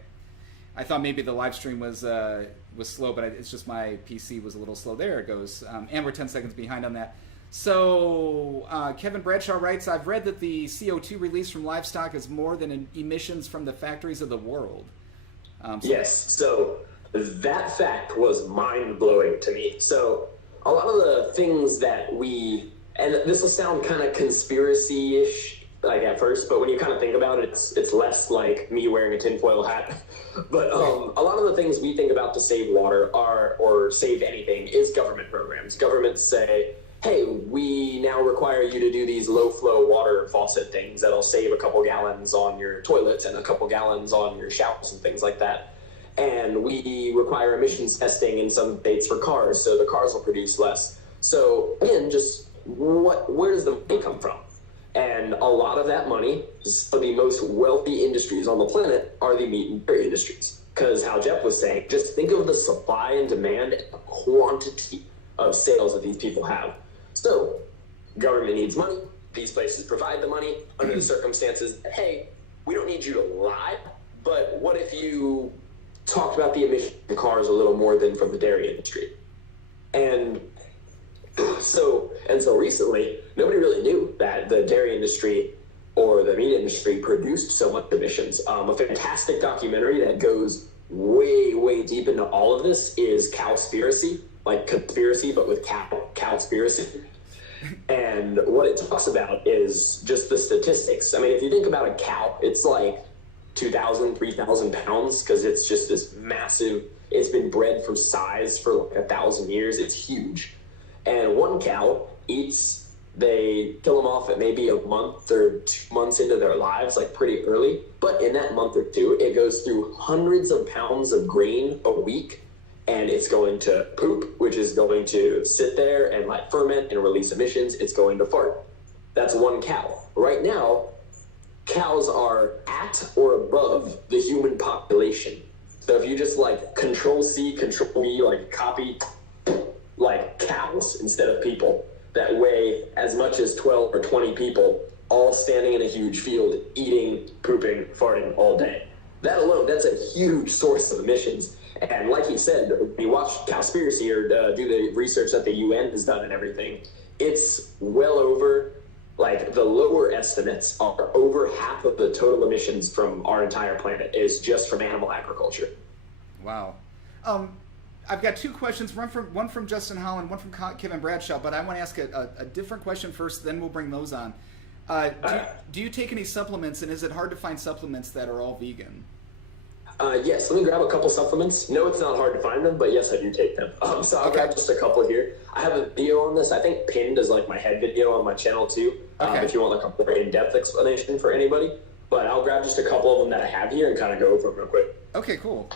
I thought maybe the live stream was slow, but it's just my PC was a little slow. There it goes. And we're 10 seconds behind on that. So Kevin Bradshaw writes, I've read that the CO2 release from livestock is more than emissions from the factories of the world. Yes, so that fact was mind-blowing to me. So a lot of the things that and this will sound kind of conspiracy-ish, like at first, but when you kind of think about it, it's less like me wearing a tinfoil hat. But a lot of the things we think about to save water or save anything is government programs. Governments say, hey, we now require you to do these low-flow water faucet things that'll save a couple gallons on your toilets and a couple gallons on your showers and things like that. And we require emissions testing in some states for cars, so the cars will produce less. So, again, just where does the money come from? And a lot of that money, some of the most wealthy industries on the planet are the meat and dairy industries. Because how Jeff was saying, just think of the supply and demand and the quantity of sales that these people have. So, government needs money. These places provide the money under the circumstances that, hey, we don't need you to lie, but what if you talked about the emissions from cars a little more than from the dairy industry? And so recently, nobody really knew that the dairy industry or the meat industry produced so much emissions. A fantastic documentary that goes way, way deep into all of this is Cowspiracy, like conspiracy, but with cowspiracy. And what it talks about is just the statistics. I mean, if you think about a cow, it's like 2,000, 3,000 pounds, because it's just this massive, it's been bred for size for like 1,000 years. It's huge. And one cow they kill them off at maybe a month or 2 months into their lives, like pretty early. But in that month or two, it goes through hundreds of pounds of grain a week, and it's going to poop, which is going to sit there and like ferment and release emissions. It's going to fart. That's one cow. Right now, cows are at or above the human population. So if you just like Control-C, Control-V, like copy like cows instead of people that weigh as much as 12 or 20 people all standing in a huge field, eating, pooping, farting all day. That alone, that's a huge source of emissions. And like he said, when you watch Cowspiracy or do the research that the UN has done and everything, it's well over, like the lower estimates are over half of the total emissions from our entire planet is just from animal agriculture. Wow. I've got two questions, one from Justin Holland, one from Kevin Bradshaw, but I want to ask a different question first, then we'll bring those on. Do you take any supplements, and is it hard to find supplements that are all vegan? Yes, let me grab a couple supplements. No, it's not hard to find them, but yes, I do take them. So I'll grab just a couple here. I have a video on this. I think pinned is like my head video on my channel too, if you want like a more in-depth explanation for anybody. But I'll grab just a couple of them that I have here and kind of go over them real quick. Okay, cool.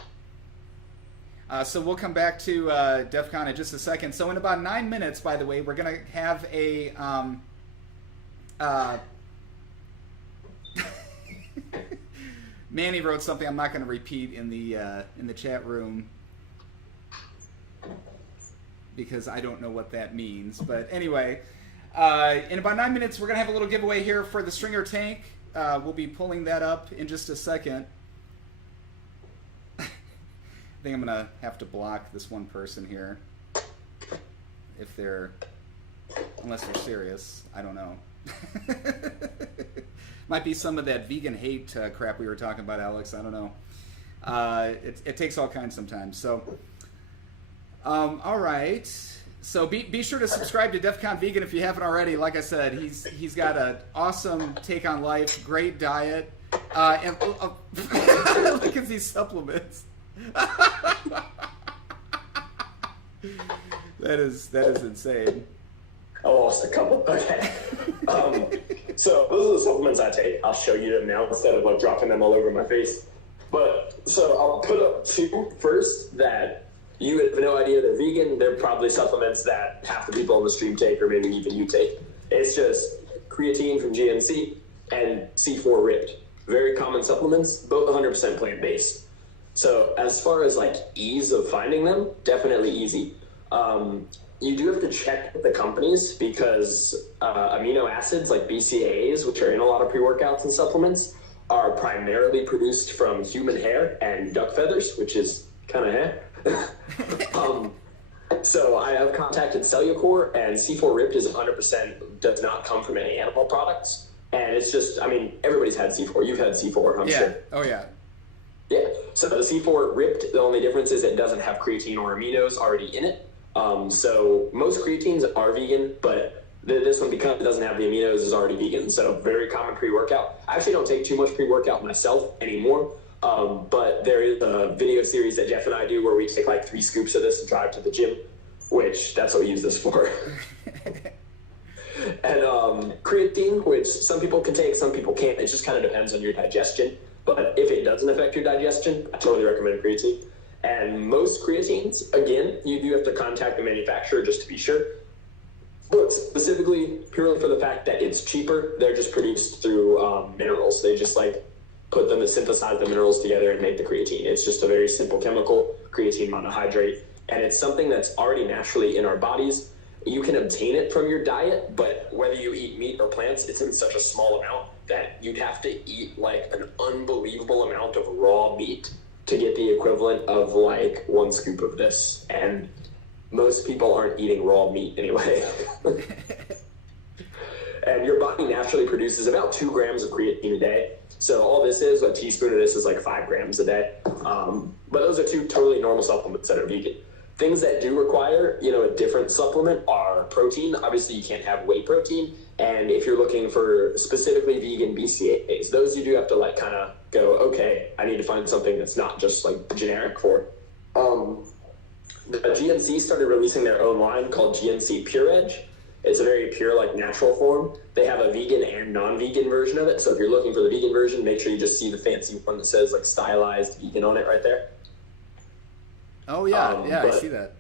So we'll come back to Defqon in just a second. So in about 9 minutes, by the way, we're going to have a... Manny wrote something I'm not going to repeat in the chat room because I don't know what that means. But anyway, in about 9 minutes, we're going to have a little giveaway here for the Stringer tank. We'll be pulling that up in just a second. I think I'm going to have to block this one person here unless they're serious. I don't know. Might be some of that vegan hate crap we were talking about, Alex. I don't know. It takes all kinds sometimes. So, all right. So be sure to subscribe to Defqon Vegan if you haven't already. Like I said, he's got an awesome take on life, great diet, and look at these supplements. That is insane. I lost a couple. Okay. So those are the supplements I take. I'll show you them now instead of like dropping them all over my face. But so I'll put up two first that you have no idea they're vegan. They're probably supplements that half the people on the stream take, or maybe even you take. It's just creatine from GNC and C4 Ripped. Very common supplements, both 100% plant-based. So as far as like ease of finding them, definitely easy. You do have to check with the companies because amino acids like BCAAs, which are in a lot of pre-workouts and supplements, are primarily produced from human hair and duck feathers, which is kind of hair. So I have contacted Cellucor, and C4 Ripped is 100% does not come from any animal products. And it's just, I mean, everybody's had C4. You've had C4, I'm sure. Oh, yeah. Yeah. So the C4 Ripped, the only difference is it doesn't have creatine or aminos already in it. So most creatines are vegan, but this one, because it doesn't have the aminos, is already vegan. So very common pre-workout. I actually don't take too much pre-workout myself anymore. But there is a video series that Jeff and I do where we take like 3 scoops of this and drive to the gym, which that's what we use this for. And creatine, which some people can take, some people can't. It just kind of depends on your digestion. But if it doesn't affect your digestion, I totally recommend creatine. And most creatines, again, you do have to contact the manufacturer just to be sure. But specifically, purely for the fact that it's cheaper, they're just produced through minerals. They just like put them to synthesize the minerals together and make the creatine. It's just a very simple chemical, creatine monohydrate, and it's something that's already naturally in our bodies. You can obtain it from your diet, but whether you eat meat or plants, it's in such a small amount that you'd have to eat like an unbelievable amount of raw meat to get the equivalent of like 1 scoop of this. And most people aren't eating raw meat anyway. And your body naturally produces about 2 grams of creatine a day. So all this is, a teaspoon of this is like 5 grams a day. But those are 2 totally normal supplements that are vegan. Things that do require, you know, a different supplement are protein. Obviously, you can't have whey protein. And if you're looking for specifically vegan BCAAs, those you do have to like kind of go, okay, I need to find something that's not just like generic for. The GNC started releasing their own line called GNC Pure Edge. It's a very pure, like natural form. They have a vegan and non-vegan version of it. So if you're looking for the vegan version, make sure you just see the fancy one that says like stylized vegan on it right there. Oh, yeah. Yeah, I see that.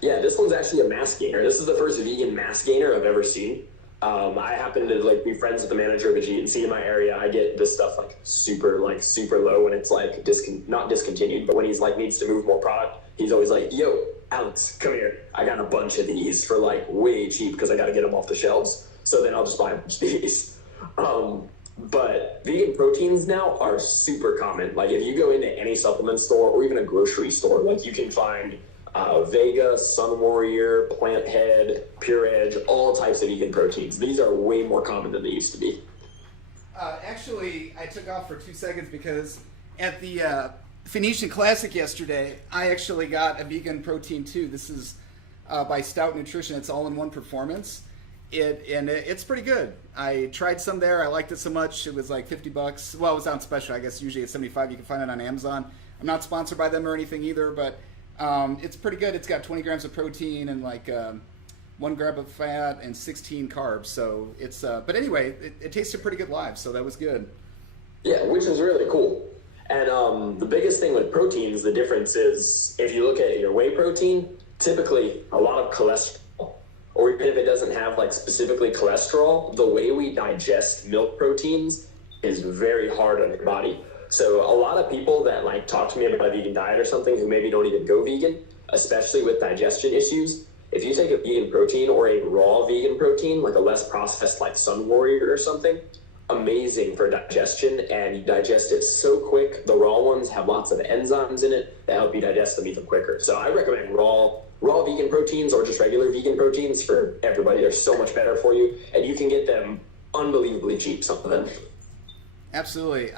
Yeah, this one's actually a mass gainer. This is the first vegan mass gainer I've ever seen. I happen to like be friends with the manager of a GNC in my area. I get this stuff like super low when it's like not discontinued, but when he's like needs to move more product, he's always like, yo, Alex, come here. I got a bunch of these for like way cheap because I got to get them off the shelves. So then I'll just buy a bunch of these. But vegan proteins now are super common. Like if you go into any supplement store or even a grocery store, like you can find Vega, Sun Warrior, Plant Head, Pure Edge, all types of vegan proteins. These are way more common than they used to be. Actually, I took off for 2 seconds because at the Phoenician Classic yesterday, I actually got a vegan protein too. This is by Stout Nutrition. It's all-in-one performance. It's pretty good. I tried some there. I liked it so much. It was like $50. Well, it was on special. I guess usually it's $75. You can find it on Amazon. I'm not sponsored by them or anything either, but it's pretty good. It's got 20 grams of protein and like 1 gram of fat and 16 carbs. So it's, but anyway, it tasted pretty good live. So that was good. Yeah, which is really cool. And the biggest thing with proteins, the difference is if you look at your whey protein, typically a lot of cholesterol, or even if it doesn't have like specifically cholesterol, the way we digest milk proteins is very hard on your body. So a lot of people that like talk to me about a vegan diet or something who maybe don't even go vegan, especially with digestion issues, if you take a vegan protein or a raw vegan protein, like a less processed like Sun Warrior or something, amazing for digestion, and you digest it so quick. The raw ones have lots of enzymes in it that help you digest them even quicker. So I recommend raw vegan proteins or just regular vegan proteins for everybody. They're so much better for you, and you can get them unbelievably cheap, some of them. Absolutely.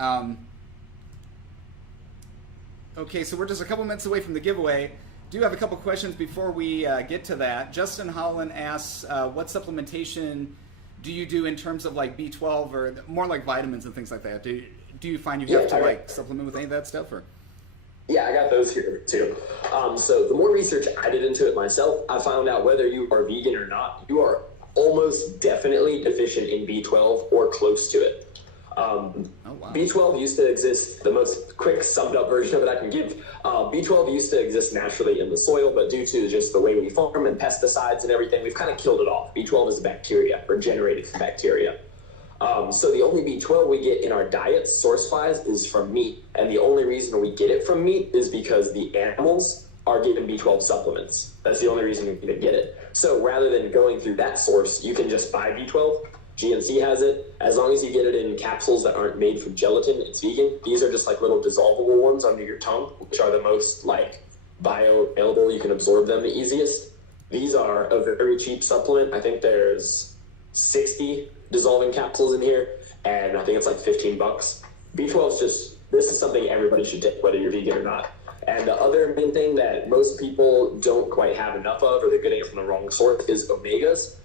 Okay, so we're just a couple minutes away from the giveaway. Do have a couple questions before we get to that. Justin Holland asks, what supplementation do you do in terms of like B12 or more like vitamins and things like that? Do you find you have to like supplement with any of that stuff? Or? Yeah, I got those here too. So the more research I did into it myself, I found out whether you are vegan or not, you are almost definitely deficient in B12 or close to it. Wow. B12 used to exist, the most quick summed up version of it I can give. B12 used to exist naturally in the soil, but due to just the way we farm and pesticides and everything, we've kind of killed it off. B12 is a bacteria, or generated bacteria. So the only B12 we get in our diet, source-wise, is from meat. And the only reason we get it from meat is because the animals are given B12 supplements. That's the only reason we can get it. So rather than going through that source, you can just buy B12. GNC has it. As long as you get it in capsules that aren't made from gelatin, it's vegan. These are just like little dissolvable ones under your tongue, which are the most like bioavailable, you can absorb them the easiest. These are a very cheap supplement. I think there's 60 dissolving capsules in here, and I think it's like 15 bucks. B12 is just, this is something everybody should take, whether you're vegan or not. And the other main thing that most people don't quite have enough of, or they're getting it from the wrong source, is omegas.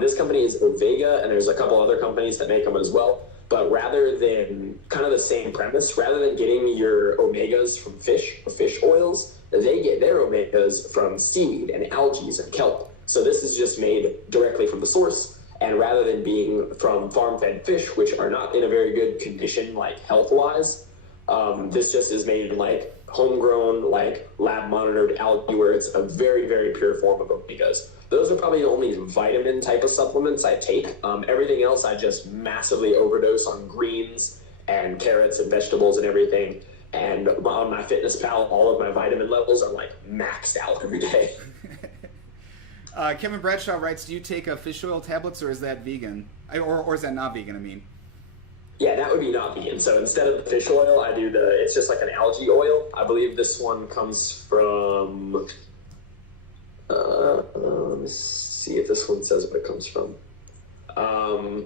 This company is Omega, and there's a couple other companies that make them as well. But rather than, kind of the same premise, rather than getting your omegas from fish or fish oils, they get their omegas from seaweed and algae and kelp. So this is just made directly from the source. And rather than being from farm-fed fish, which are not in a very good condition, like health-wise, this just is made in like homegrown, like lab-monitored algae, where it's a very, very pure form of omegas. Those are probably the only vitamin type of supplements I take. Everything else, I just massively overdose on greens and carrots and vegetables and everything. And on MyFitnessPal, all of my vitamin levels are like maxed out every day. Kevin Bradshaw writes, do you take fish oil tablets, or is that vegan? Or is that not vegan, I mean? Yeah, that would be not vegan. So instead of the fish oil, I do it's just like an algae oil. I believe this one comes from, let me see if this one says what it comes from.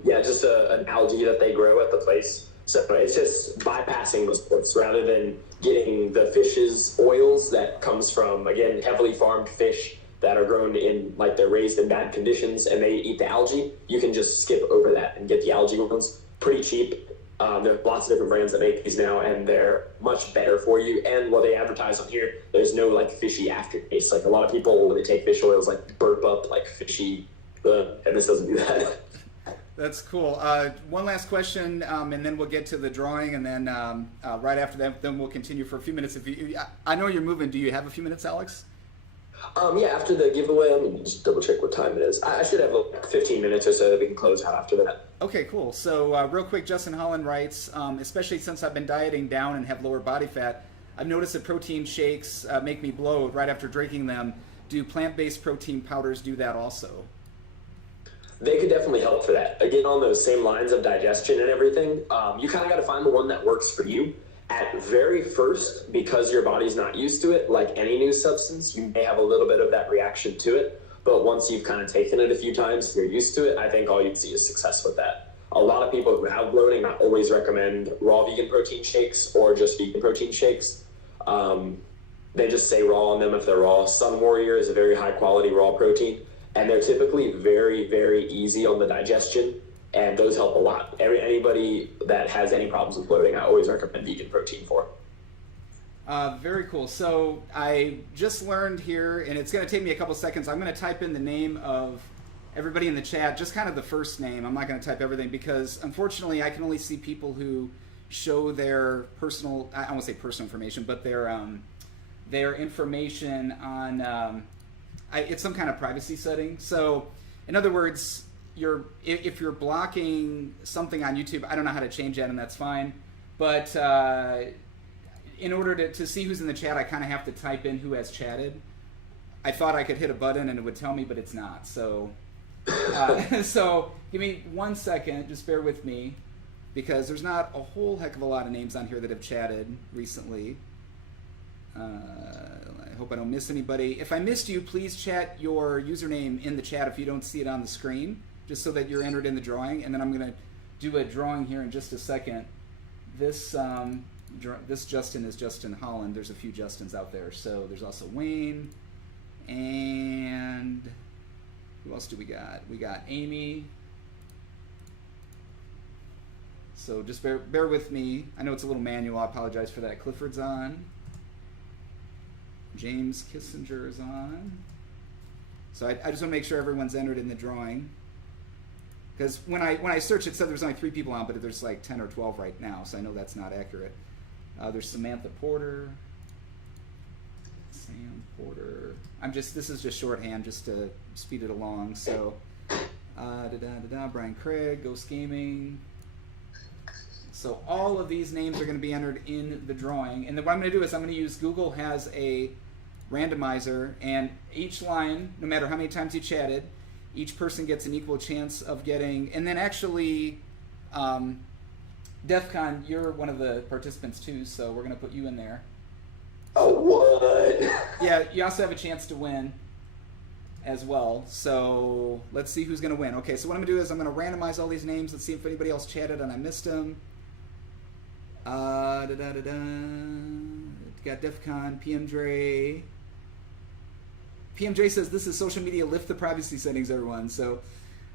Yeah, just an algae that they grow at the place. So it's just bypassing those ports rather than getting the fish's oils that comes from, again, heavily farmed fish that are grown in, like, they're raised in bad conditions and they eat the algae. You can just skip over that and get the algae ones pretty cheap. There are lots of different brands that make these now, and they're much better for you. And what they advertise on here, there's no like fishy aftertaste. Like a lot of people, when they take fish oils, like burp up like fishy, and this doesn't do that. That's cool. One last question, and then we'll get to the drawing, and then right after that, then we'll continue for a few minutes. I know you're moving. Do you have a few minutes, Alex? Yeah, after the giveaway, let me just double check what time it is. I should have like 15 minutes or so that we can close out after that. Okay, cool. So real quick, Justin Holland writes, especially since I've been dieting down and have lower body fat, I've noticed that protein shakes make me bloat right after drinking them. Do plant-based protein powders do that also? They could definitely help for that. Again, on those same lines of digestion and everything, you kind of got to find the one that works for you. At very first, because your body's not used to it, like any new substance, you may have a little bit of that reaction to it. But once you've kind of taken it a few times, you're used to it, I think all you'd see is success with that. A lot of people who have bloating, I always recommend raw vegan protein shakes or just vegan protein shakes. They just say raw on them if they're raw. Sun Warrior is a very high quality raw protein, and they're typically very, very easy on the digestion, and those help a lot. Anybody that has any problems with bloating, I always recommend vegan protein for. Very cool. So I just learned here, and it's going to take me a couple seconds. I'm going to type in the name of everybody in the chat, just kind of the first name. I'm not going to type everything because, unfortunately, I can only see people who show their personal, I won't say personal information, but their information on, it's some kind of privacy setting. So, in other words, if you're blocking something on YouTube, I don't know how to change that, and that's fine. But in order to see who's in the chat, I kind of have to type in who has chatted. I thought I could hit a button and it would tell me, but it's not. So, so give me 1 second. Just bear with me, because there's not a whole heck of a lot of names on here that have chatted recently. I hope I don't miss anybody. If I missed you, please chat your username in the chat if you don't see it on the screen, just so that you're entered in the drawing. And then I'm going to do a drawing here in just a second. This Justin is Justin Holland. There's a few Justins out there. So there's also Wayne. And who else do we got? We got Amy. So just bear with me. I know it's a little manual. I apologize for that. Clifford's on. James Kissinger is on. So I just want to make sure everyone's entered in the drawing. Because when I searched, it said there's only 3 people on, but there's like 10 or 12 right now, so I know that's not accurate. There's Samantha Porter. Sam Porter. This is just shorthand, just to speed it along. So, Brian Craig, Ghost Gaming. So all of these names are going to be entered in the drawing. And then what I'm going to do is I'm going to use, Google has a randomizer, and each line, no matter how many times you chatted, each person gets an equal chance of getting, and then actually, Defqon, you're one of the participants too, so we're going to put you in there. Oh, what? Yeah, you also have a chance to win as well. So let's see who's going to win. Okay, so what I'm going to do is I'm going to randomize all these names. Let's see if anybody else chatted and I missed them. Got Defqon, PM Dre. PM Dre says, this is social media, lift the privacy settings, everyone. So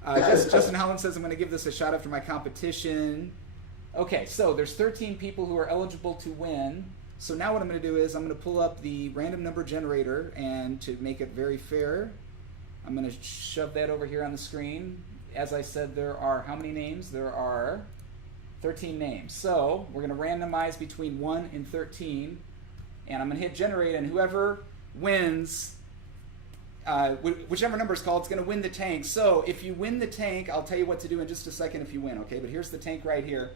Justin Holland says, I'm going to give this a shot after my competition. Okay, so there's 13 people who are eligible to win. So now what I'm going to do is I'm going to pull up the random number generator, and to make it very fair, I'm going to shove that over here on the screen. As I said, there are how many names? There are 13 names. So we're going to randomize between 1 and 13, and I'm going to hit generate, and whoever wins, whichever number is called, it's going to win the tank. So if you win the tank, I'll tell you what to do in just a second if you win, okay? But here's the tank right here.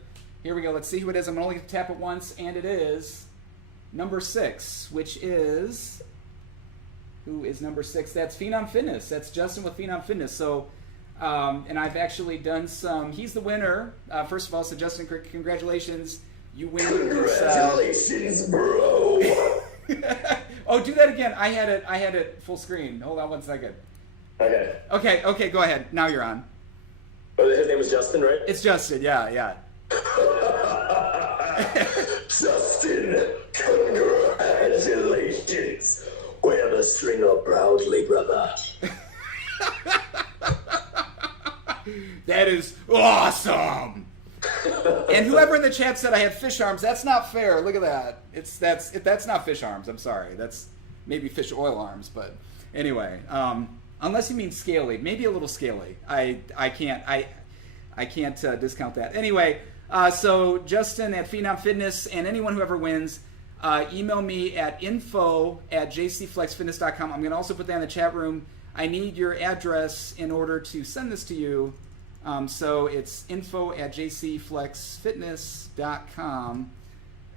Here we go. Let's see who it is. I'm only going to tap it once, and it is number 6, which is, who is number 6? That's Phenom Fitness. That's Justin with Phenom Fitness. So, and I've actually done some, he's the winner. First of all, so Justin, congratulations. You win this. Congratulations, bro. Oh, do that again. I had it full screen. Hold on 1 second. Okay. Okay, go ahead. Now you're on. Oh, his name was Justin, right? It's Justin, yeah. Justin, congratulations. Wear the stringer proudly, brother. That is awesome. And whoever in the chat said I had fish arms, that's not fair. Look at that. That's not fish arms. I'm sorry. That's maybe fish oil arms. But anyway, unless you mean scaly, maybe a little scaly. I can't discount that. Anyway, so Justin at Phenom Fitness, and anyone who ever wins, email me at info@jcflexfitness.com. I'm going to also put that in the chat room. I need your address in order to send this to you. So it's info@jcflexfitness.com,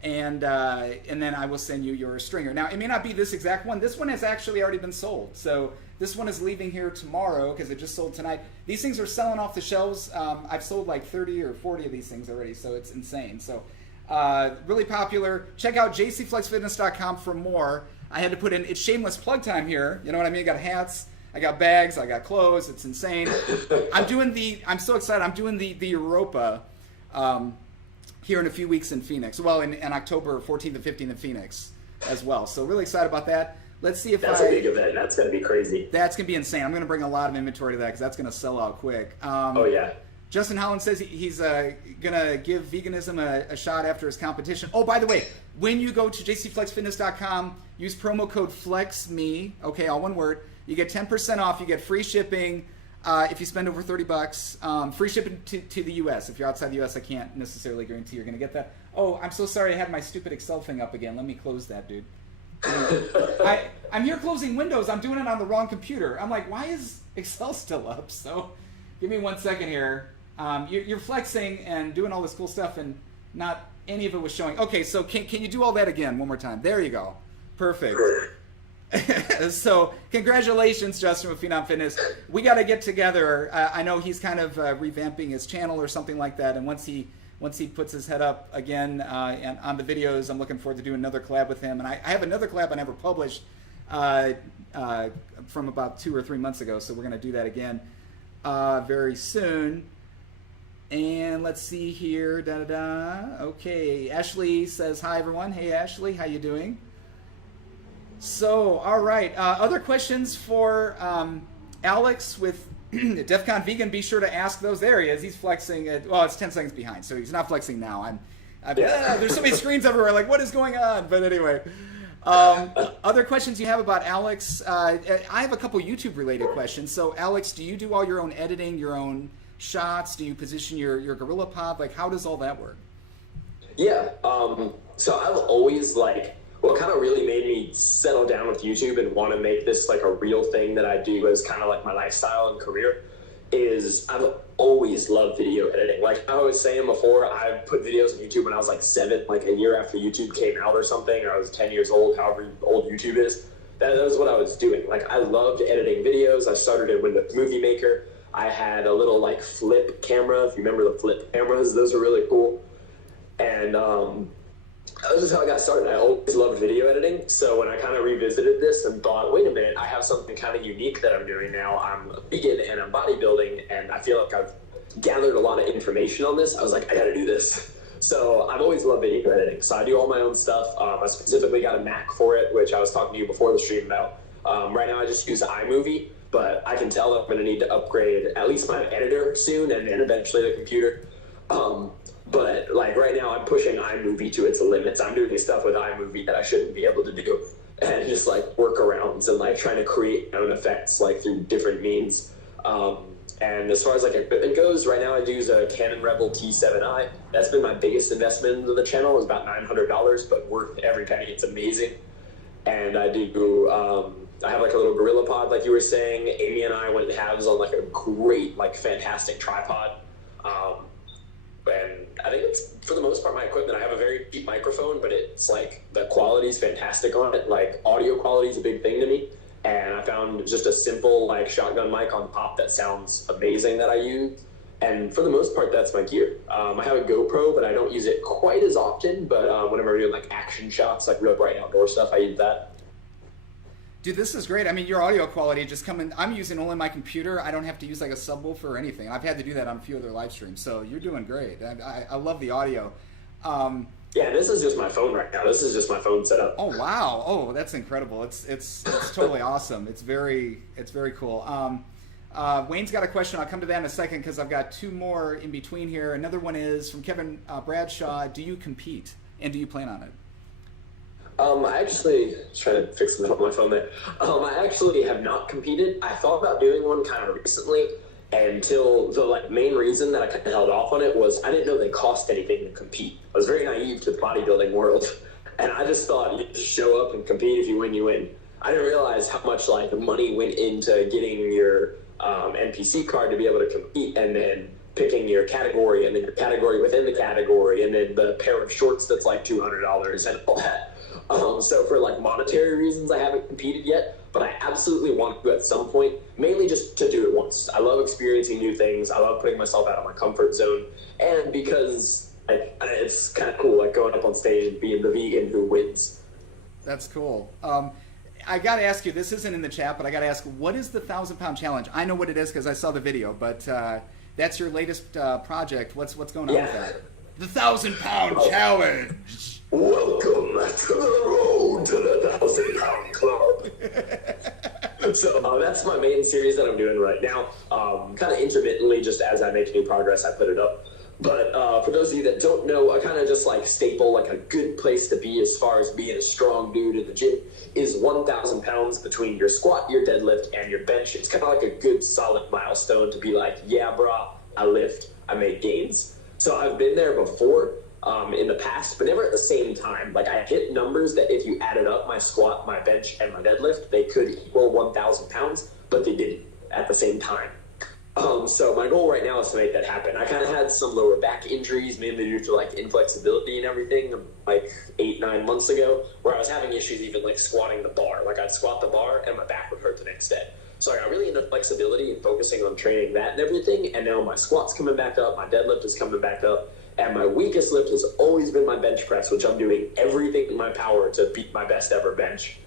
and then I will send you your stringer. Now, it may not be this exact one. This one has actually already been sold. So this one is leaving here tomorrow because it just sold tonight. These things are selling off the shelves. I've sold like 30 or 40 of these things already, so it's insane. So really popular. Check out jcflexfitness.com for more. I had to put in, it's shameless plug time here. You know what I mean? I got hats. I got bags, I got clothes, it's insane. I'm so excited, I'm doing the Europa here in a few weeks in Phoenix. Well, in October 14th and 15th in Phoenix as well. So really excited about that. Let's see if that's a big event. That's going to be crazy. That's going to be insane. I'm going to bring a lot of inventory to that because that's going to sell out quick. Oh, yeah. Justin Holland says he's going to give veganism a shot after his competition. Oh, by the way, when you go to jcflexfitness.com, use promo code FLEXME, okay, all one word. You get 10% off. You get free shipping if you spend over $30. Free shipping to the U.S. If you're outside the U.S., I can't necessarily guarantee you're going to get that. Oh, I'm so sorry. I had my stupid Excel thing up again. Let me close that, dude. I'm here closing windows. I'm doing it on the wrong computer. I'm like, why is Excel still up? So give me 1 second here. You're flexing and doing all this cool stuff, and not any of it was showing. Okay, so can you do all that again one more time? There you go. Perfect. So congratulations, Justin with Phenom Fitness. We got to get together. I know he's kind of revamping his channel or something like that, and once he puts his head up again and on the videos, I'm looking forward to doing another collab with him. And I have another collab I never published from about 2 or 3 months ago, so we're going to do that again very soon. And let's see here. Okay, Ashley says hi, everyone. Hey, Ashley, how you doing? So, all right. Other questions for Alex with Defqon Vegan? Be sure to ask those. There he is. He's flexing. Well, it's 10 seconds behind, so he's not flexing now. There's so many screens everywhere. Like, what is going on? But anyway, other questions you have about Alex? I have a couple YouTube-related questions. So, Alex, do you do all your own editing, your own shots? Do you position your Gorilla Pod? Like, how does all that work? Yeah. So I've always what kind of really made me settle down with YouTube and want to make this like a real thing that I do as kind of like my lifestyle and career is I've always loved video editing. Like I was saying before, I put videos on YouTube when I was like 7, like a year after YouTube came out or something, or I was 10 years old, however old YouTube is. That was what I was doing. Like I loved editing videos. I started in Windows Movie Maker. I had a little like flip camera, if you remember the flip cameras, those are really cool. And That was just how I got started. I always loved video editing. So when I kind of revisited this and thought, wait a minute, I have something kind of unique that I'm doing now. I'm a vegan and I'm bodybuilding, and I feel like I've gathered a lot of information on this. I was like, I got to do this. So I've always loved video editing. So I do all my own stuff. I specifically got a Mac for it, which I was talking to you before the stream about. Right now I just use iMovie, but I can tell that I'm going to need to upgrade at least my editor soon, and then eventually the computer. But like right now I'm pushing iMovie to its limits. I'm doing stuff with iMovie that I shouldn't be able to do, and just like workarounds and like trying to create my own effects like through different means. And as far as like equipment goes, right now I use a Canon Rebel T7i. That's been my biggest investment into the channel. It was about $900, but worth every penny. It's amazing. And I do, I have like a little gorilla pod, like you were saying. Amy and I went halves on like a great, like fantastic tripod. And I think it's, for the most part, my equipment. I have a very cheap microphone, but it's like the quality is fantastic on it. Like audio quality is a big thing to me. And I found just a simple like shotgun mic on top that sounds amazing that I use. And for the most part, that's my gear. I have a GoPro, but I don't use it quite as often. But whenever I'm doing like action shots, like real bright outdoor stuff, I use that. Dude, this is great. I mean, your audio quality just coming. I'm using only my computer. I don't have to use like a subwoofer or anything. I've had to do that on a few other live streams. So you're doing great. I love the audio. Yeah, this is just my phone right now. This is just my phone setup. Oh wow! Oh, that's incredible. It's totally awesome. It's very cool. Wayne's got a question. I'll come to that in a second because I've got two more in between here. Another one is from Kevin Bradshaw. Do you compete, and do you plan on it? I actually trying to fix something on my phone there. I actually have not competed. I thought about doing one kind of recently, until the like main reason that I kind of held off on it was I didn't know they cost anything to compete. I was very naive to the bodybuilding world, and I just thought you just show up and compete. If you win, you win. I didn't realize how much like money went into getting your NPC card to be able to compete, and then picking your category, and then your category within the category, and then the pair of shorts that's like $200 and all that. So for like monetary reasons, I haven't competed yet, but I absolutely want to at some point, mainly just to do it once. I love experiencing new things. I love putting myself out of my comfort zone, and because it's kind of cool, like going up on stage and being the vegan who wins. That's cool. I got to ask you, this isn't in the chat, but I got to ask, what is the 1,000-pound challenge? I know what it is because I saw the video, but that's your latest project. What's going on with that? The 1,000-pound challenge. Welcome to the road to the 1,000-pound club. So that's my main series that I'm doing right now. Kind of intermittently, just as I make new progress, I put it up. But for those of you that don't know, I kind of just like staple like a good place to be as far as being a strong dude in the gym is 1,000 pounds between your squat, your deadlift, and your bench. It's kind of like a good solid milestone to be like, yeah, brah, I lift, I make gains. So I've been there before in the past, but never at the same time. Like I hit numbers that if you added up my squat, my bench, and my deadlift, they could equal 1,000 pounds, but they didn't at the same time. So my goal right now is to make that happen. I kind of had some lower back injuries, mainly due to like inflexibility and everything, like 8-9 months ago, where I was having issues even like squatting the bar. Like I'd squat the bar and my back would hurt the next day. So I got really into flexibility and focusing on training that and everything. And now my squat's coming back up, my deadlift is coming back up, and my weakest lift has always been my bench press, which I'm doing everything in my power to beat my best ever bench.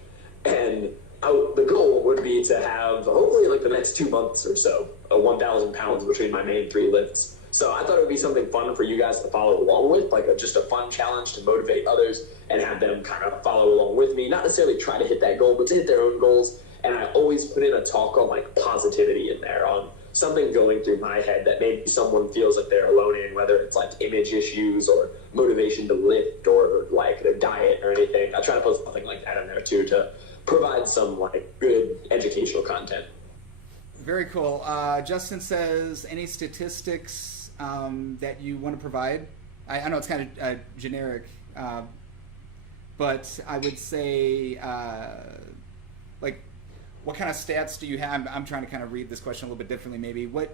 And the goal would be to have, hopefully like the next 2 months or so, 1,000 pounds between my main 3 lifts. So I thought it would be something fun for you guys to follow along with, like just a fun challenge to motivate others and have them kind of follow along with me. Not necessarily try to hit that goal, but to hit their own goals. And I always put in a talk on like positivity in there, on something going through my head that maybe someone feels like they're alone in, whether it's like image issues or motivation to lift or like their diet or anything. I try to put something like that in there too, to provide some like good educational content. Very cool. Justin says, any statistics that you want to provide? I know it's kind of generic, but I would say like, what kind of stats do you have? I'm trying to kind of read this question a little bit differently maybe. What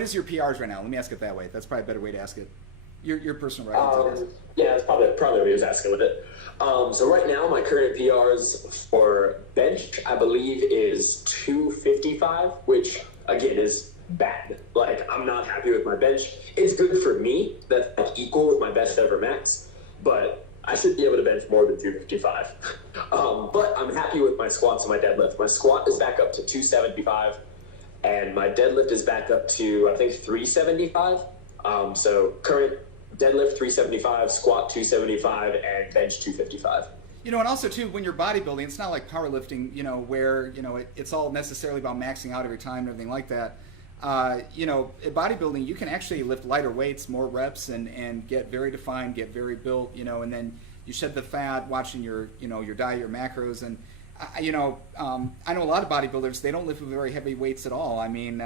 is your PRs right now? Let me ask it that way. That's probably a better way to ask it. Your personal records. Yeah, that's probably what he was asking with it. So right now, my current PRs for bench, I believe, is 255, which again is bad. Like, I'm not happy with my bench. It's good for me. That's like equal with my best ever max, but I should be able to bench more than 255. But I'm happy with my squats and my deadlift. My squat is back up to 275, and my deadlift is back up to, I think, 375. So current deadlift 375, squat 275, and bench 255. You know, and also too, when you're bodybuilding, it's not like powerlifting, you know, where, you know, it's all necessarily about maxing out every time and everything like that. You know, in bodybuilding, you can actually lift lighter weights, more reps, and get very defined, get very built, you know, and then you shed the fat watching your, you know, your diet, your macros. And, you know, I know a lot of bodybuilders, they don't lift with very heavy weights at all. I mean,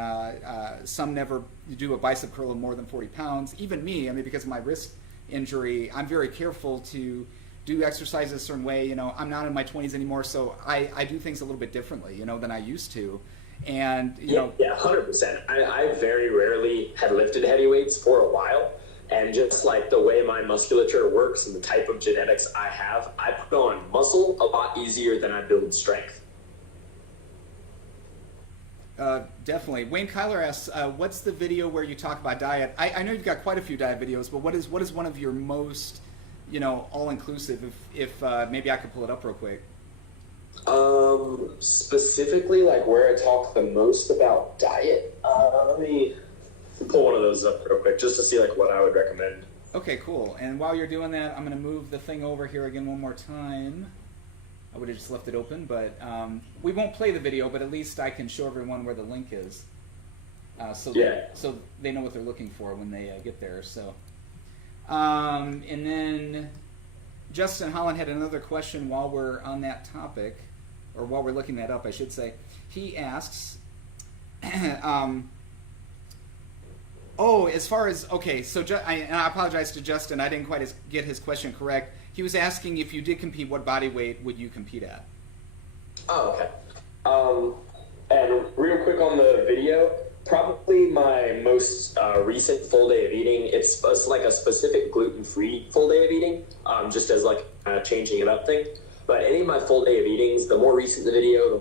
some never do a bicep curl of more than 40 pounds. Even me, I mean, because of my wrist injury, I'm very careful to do exercise a certain way. You know, I'm not in my 20s anymore, so I do things a little bit differently, you know, than I used to. And, you know. Yeah, 100%. I very rarely had lifted heavy weights for a while. And just like the way my musculature works and the type of genetics I have, I put on muscle a lot easier than I build strength. Definitely. Wayne Kyler asks, what's the video where you talk about diet? I know you've got quite a few diet videos, but what is one of your most, you know, all-inclusive, if maybe I could pull it up real quick? Specifically, like where I talk the most about diet, let me pull one of those up real quick just to see like what I would recommend. Okay, cool. And while you're doing that, I'm going to move the thing over here again one more time. I would have just left it open, but we won't play the video, but at least I can show everyone where the link is, so they know what they're looking for when they get there. So, and then Justin Holland had another question while we're on that topic, or while we're looking that up, I should say. He asks, oh, as far as, okay, so and I apologize to Justin, I didn't quite get his question correct. He was asking if you did compete, what body weight would you compete at? Oh, okay. And real quick on the video, probably my most recent full day of eating, it's like a specific gluten-free full day of eating, just as like a changing it up thing. But any of my full day of eatings, the more recent the video,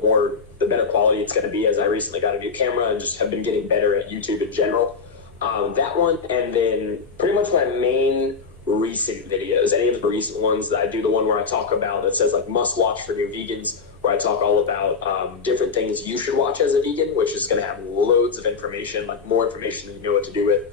the better quality it's going to be, as I recently got a new camera and just have been getting better at YouTube in general. That one, and then pretty much my main recent videos, any of the recent ones, I do the one where I talk about, that says like must watch for new vegans, where I talk all about different things you should watch as a vegan, which is going to have loads of information, like more information than you know what to do with.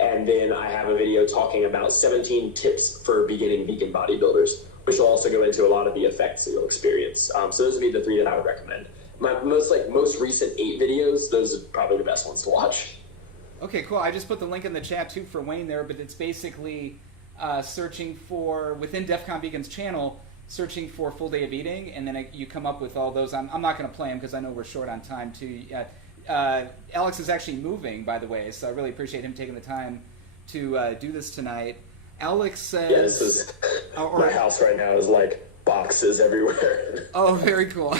And then I have a video talking about 17 tips for beginning vegan bodybuilders, which will also go into a lot of the effects that you'll experience. So those would be the 3 that I would recommend. My most recent 8 videos, those are probably the best ones to watch. Okay, cool. I just put the link in the chat too for Wayne there, but it's basically searching for, within Defqon Vegan's channel, searching for full day of eating, and then you come up with all those. I'm not going to play them because I know we're short on time too. Alex is actually moving, by the way, so I really appreciate him taking the time to do this tonight. Alex says... Yeah, this is... my house right now is like boxes everywhere. Oh, very cool.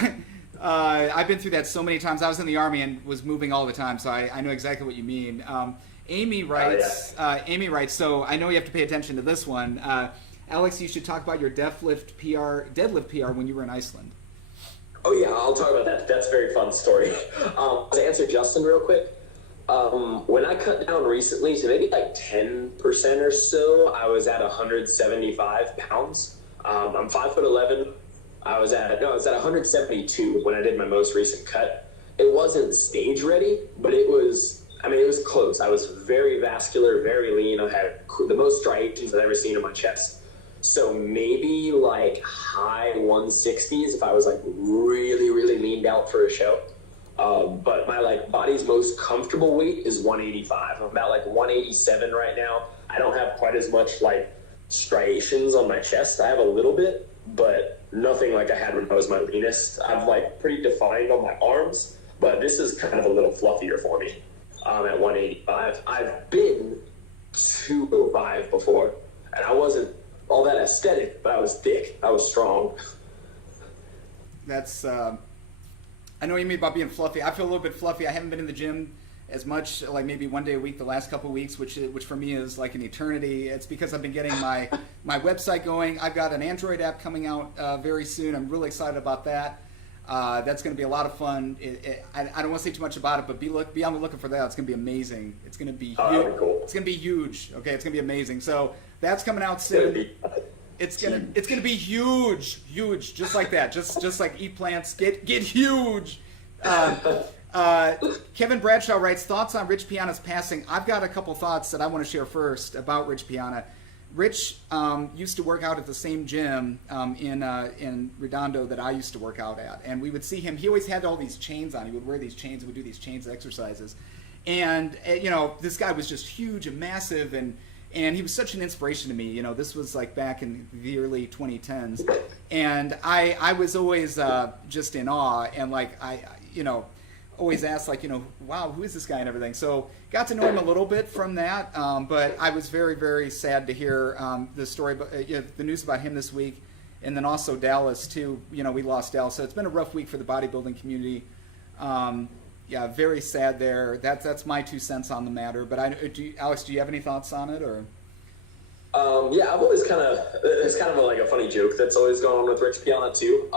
I've been through that so many times. I was in the Army and was moving all the time, so I know exactly what you mean. Amy writes, so I know you have to pay attention to this one. Alex, you should talk about your deadlift PR when you were in Iceland. Oh yeah, I'll talk about that. That's a very fun story. To answer Justin real quick, when I cut down recently to maybe like 10% or so, I was at 175 pounds. I'm 5'11". I was at 172 when I did my most recent cut. It wasn't stage ready, but it was close. I was very vascular, very lean. I had the most striations I've ever seen in my chest. So maybe like high 160s if I was like really, really leaned out for a show. But my like body's most comfortable weight is 185. I'm about like 187 right now. I don't have quite as much like striations on my chest. I have a little bit, but nothing like I had when I was my leanest. I've like pretty defined on my arms, but this is kind of a little fluffier for me. At 185. I've been 205 before, and I wasn't all that aesthetic, but I was thick. I was strong. That's, I know what you mean about being fluffy. I feel a little bit fluffy. I haven't been in the gym as much, like maybe one day a week the last couple of weeks, which for me is like an eternity. It's because I've been getting my website going. I've got an Android app coming out very soon. I'm really excited about that. That's going to be a lot of fun. I don't want to say too much about it, but be on the lookout for that. It's going to be amazing. It's going to be huge. Cool. It's going to be huge. Okay, it's going to be amazing. So that's coming out soon. It's gonna be huge, just like that. Just like eat plants, get huge. Kevin Bradshaw writes, thoughts on Rich Piana's passing. I've got a couple thoughts that I want to share first about Rich Piana. Rich used to work out at the same gym in Redondo that I used to work out at, and we would see him. He always had all these chains on. He would wear these chains and would do these chains exercises, and this guy was just huge and massive, and he was such an inspiration to me. This was like back in the early 2010s, and I was always just in awe, and like always asked, like, wow, who is this guy and everything. So got to know him a little bit from that, but I was very, very sad to hear the story, the news about him this week, and then also Dallas too. We lost Dallas, so it's been a rough week for the bodybuilding community. Yeah, very sad there. That's my 2 cents on the matter. But Alex, do you have any thoughts on it, or? Yeah, I've always it's kind of like a funny joke that's always going on with Rich Piana too.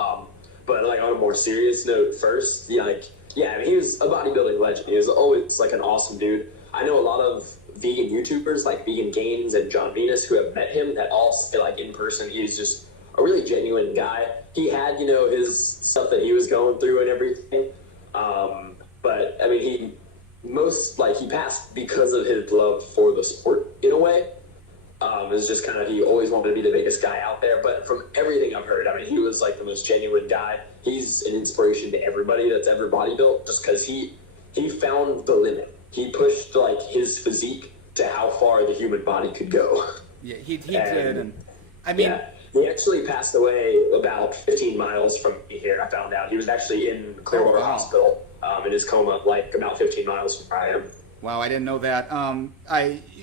But like on a more serious note, first, I mean, he was a bodybuilding legend. He was always like an awesome dude. I know a lot of vegan YouTubers like Vegan Gains and John Venus who have met him that all say, like, in person, he's just a really genuine guy. He had, his stuff that he was going through and everything. But I mean, he passed because of his love for the sport in a way. It's just kind of, he always wanted to be the biggest guy out there. But from everything I've heard, I mean, he was like the most genuine guy. He's an inspiration to everybody that's ever bodybuilt, just because he found the limit. He pushed like his physique to how far the human body could go. Yeah, he did, and I mean, yeah, he actually passed away about 15 miles from here. I found out he was actually in Clearwater Hospital in his coma, like about 15 miles from where I am. Wow, I didn't know that.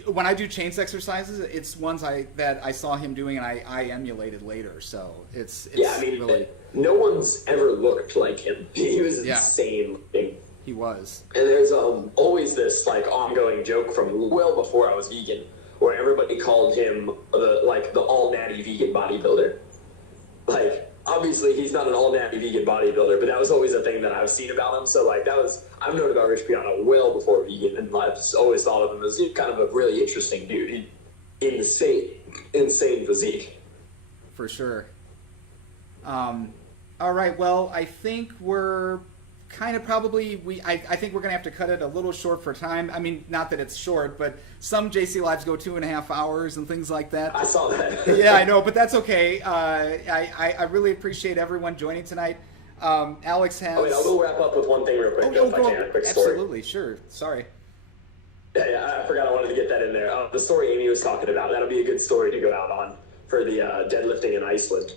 When I do chains exercises, it's ones that I saw him doing and I emulated later. So it's yeah, I mean, really, no one's ever looked like him. He was insane looking. He was. And there's always this like ongoing joke from well before I was vegan, where everybody called him the all natty vegan bodybuilder. Like, obviously he's not an all natty vegan bodybuilder, but that was always a thing that I've seen about him. So like I've known about Rich Piana well before vegan, and I've just always thought of him as kind of a really interesting dude. Insane physique. For sure. All right, well, I think we're kind of probably, I think we're going to have to cut it a little short for time. I mean, not that it's short, but some JC Lives go 2.5 hours and things like that. I saw that. Yeah, I know, but that's okay. I really appreciate everyone joining tonight. Alex has... Oh, wait, I will wrap up with one thing real quick, if I can, a quick story. Absolutely, sure. Sorry. Yeah, I forgot I wanted to get that in there. The story Amy was talking about, that'll be a good story to go out on for the deadlifting in Iceland.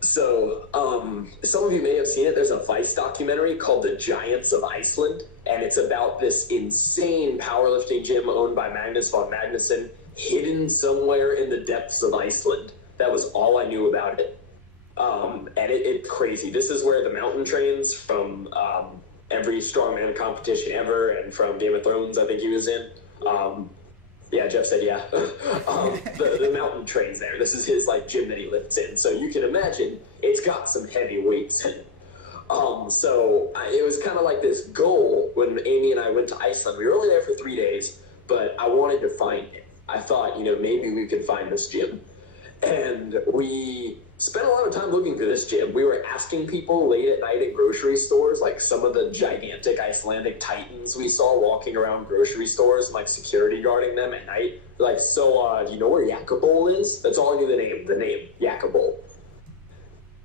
So, some of you may have seen it. There's a Vice documentary called The Giants of Iceland, and it's about this insane powerlifting gym owned by Magnus von Magnusson, hidden somewhere in the depths of Iceland. That was all I knew about it. And it's crazy. This is where the mountain trains from every strongman competition ever, and from Game of Thrones, I think he was in. Yeah, Jeff said yeah. The mountain trains there. This is his like gym that he lifts in. So you can imagine it's got some heavy weights in it. It was kind of like this goal when Amy and I went to Iceland. We were only there for 3 days, but I wanted to find it. I thought, maybe we could find this gym. And we spent a lot of time looking for this gym. We were asking people late at night at grocery stores, like some of the gigantic Icelandic titans we saw walking around grocery stores and like security guarding them at night. Like, so, do you know where Jcflexfitness is? That's all I knew the name, Jcflexfitness.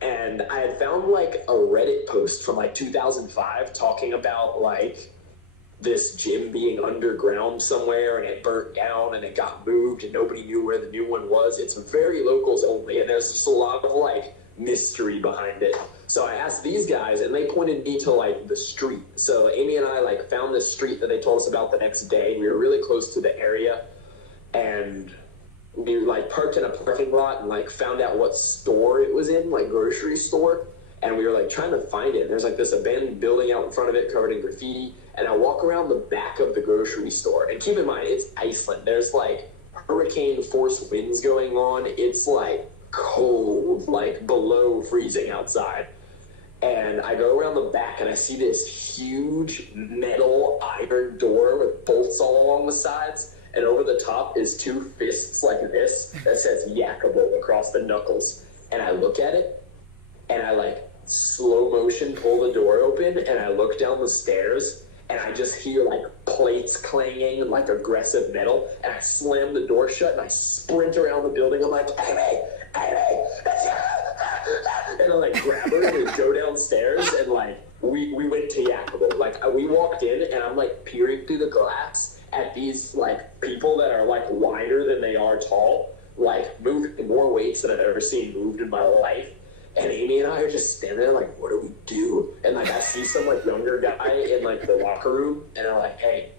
And I had found like a Reddit post from like 2005 talking about like this gym being underground somewhere, and it burnt down and it got moved and nobody knew where the new one was. It's very locals only, and there's just a lot of like mystery behind it. So I asked these guys, and they pointed me to like the street. So Amy and I like found this street that they told us about the next day. We were really close to the area, and we like parked in a parking lot and like found out what store it was in, like grocery store. And we were like trying to find it. And there's like this abandoned building out in front of it covered in graffiti. And I walk around the back of the grocery store. And keep in mind, it's Iceland. There's like hurricane force winds going on. It's like cold, like below freezing outside. and I go around the back and I see this huge metal iron door with bolts all along the sides, and over the top is 2 fists like this that says Yakable across the knuckles. And I look at it, and I like slow motion pull the door open, and I look down the stairs, and I just hear like plates clanging and like aggressive metal, and I slam the door shut and I sprint around the building. I'm like, Amy, it's you! And I like grab her and we go downstairs, and like we went to Yakable. Like we walked in, and I'm like peering through the glass at these like people that are like wider than they are tall, like moving more weights than I've ever seen moved in my life. And Amy and I are just standing there like, what do we do? And like I see some like younger guy in like the locker room, and I'm like, hey,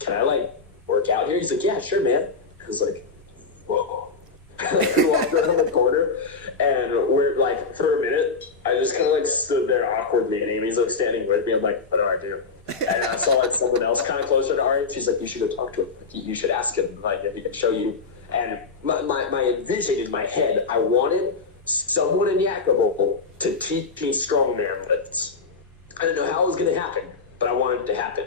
can I like work out here? He's like, yeah, sure, man. I was like, whoa. We walked around the corner, and we're like, for a minute, I just kind of like stood there awkwardly, and Amy's like standing with me. I'm like, what do I do? And I saw like someone else kind of closer to our age. She's like, you should go talk to him. Like, you should ask him, like, if he can show you. And my vision in my head, I wanted someone in Yakable to teach me strongman lifts. I didn't know how it was going to happen, but I wanted it to happen.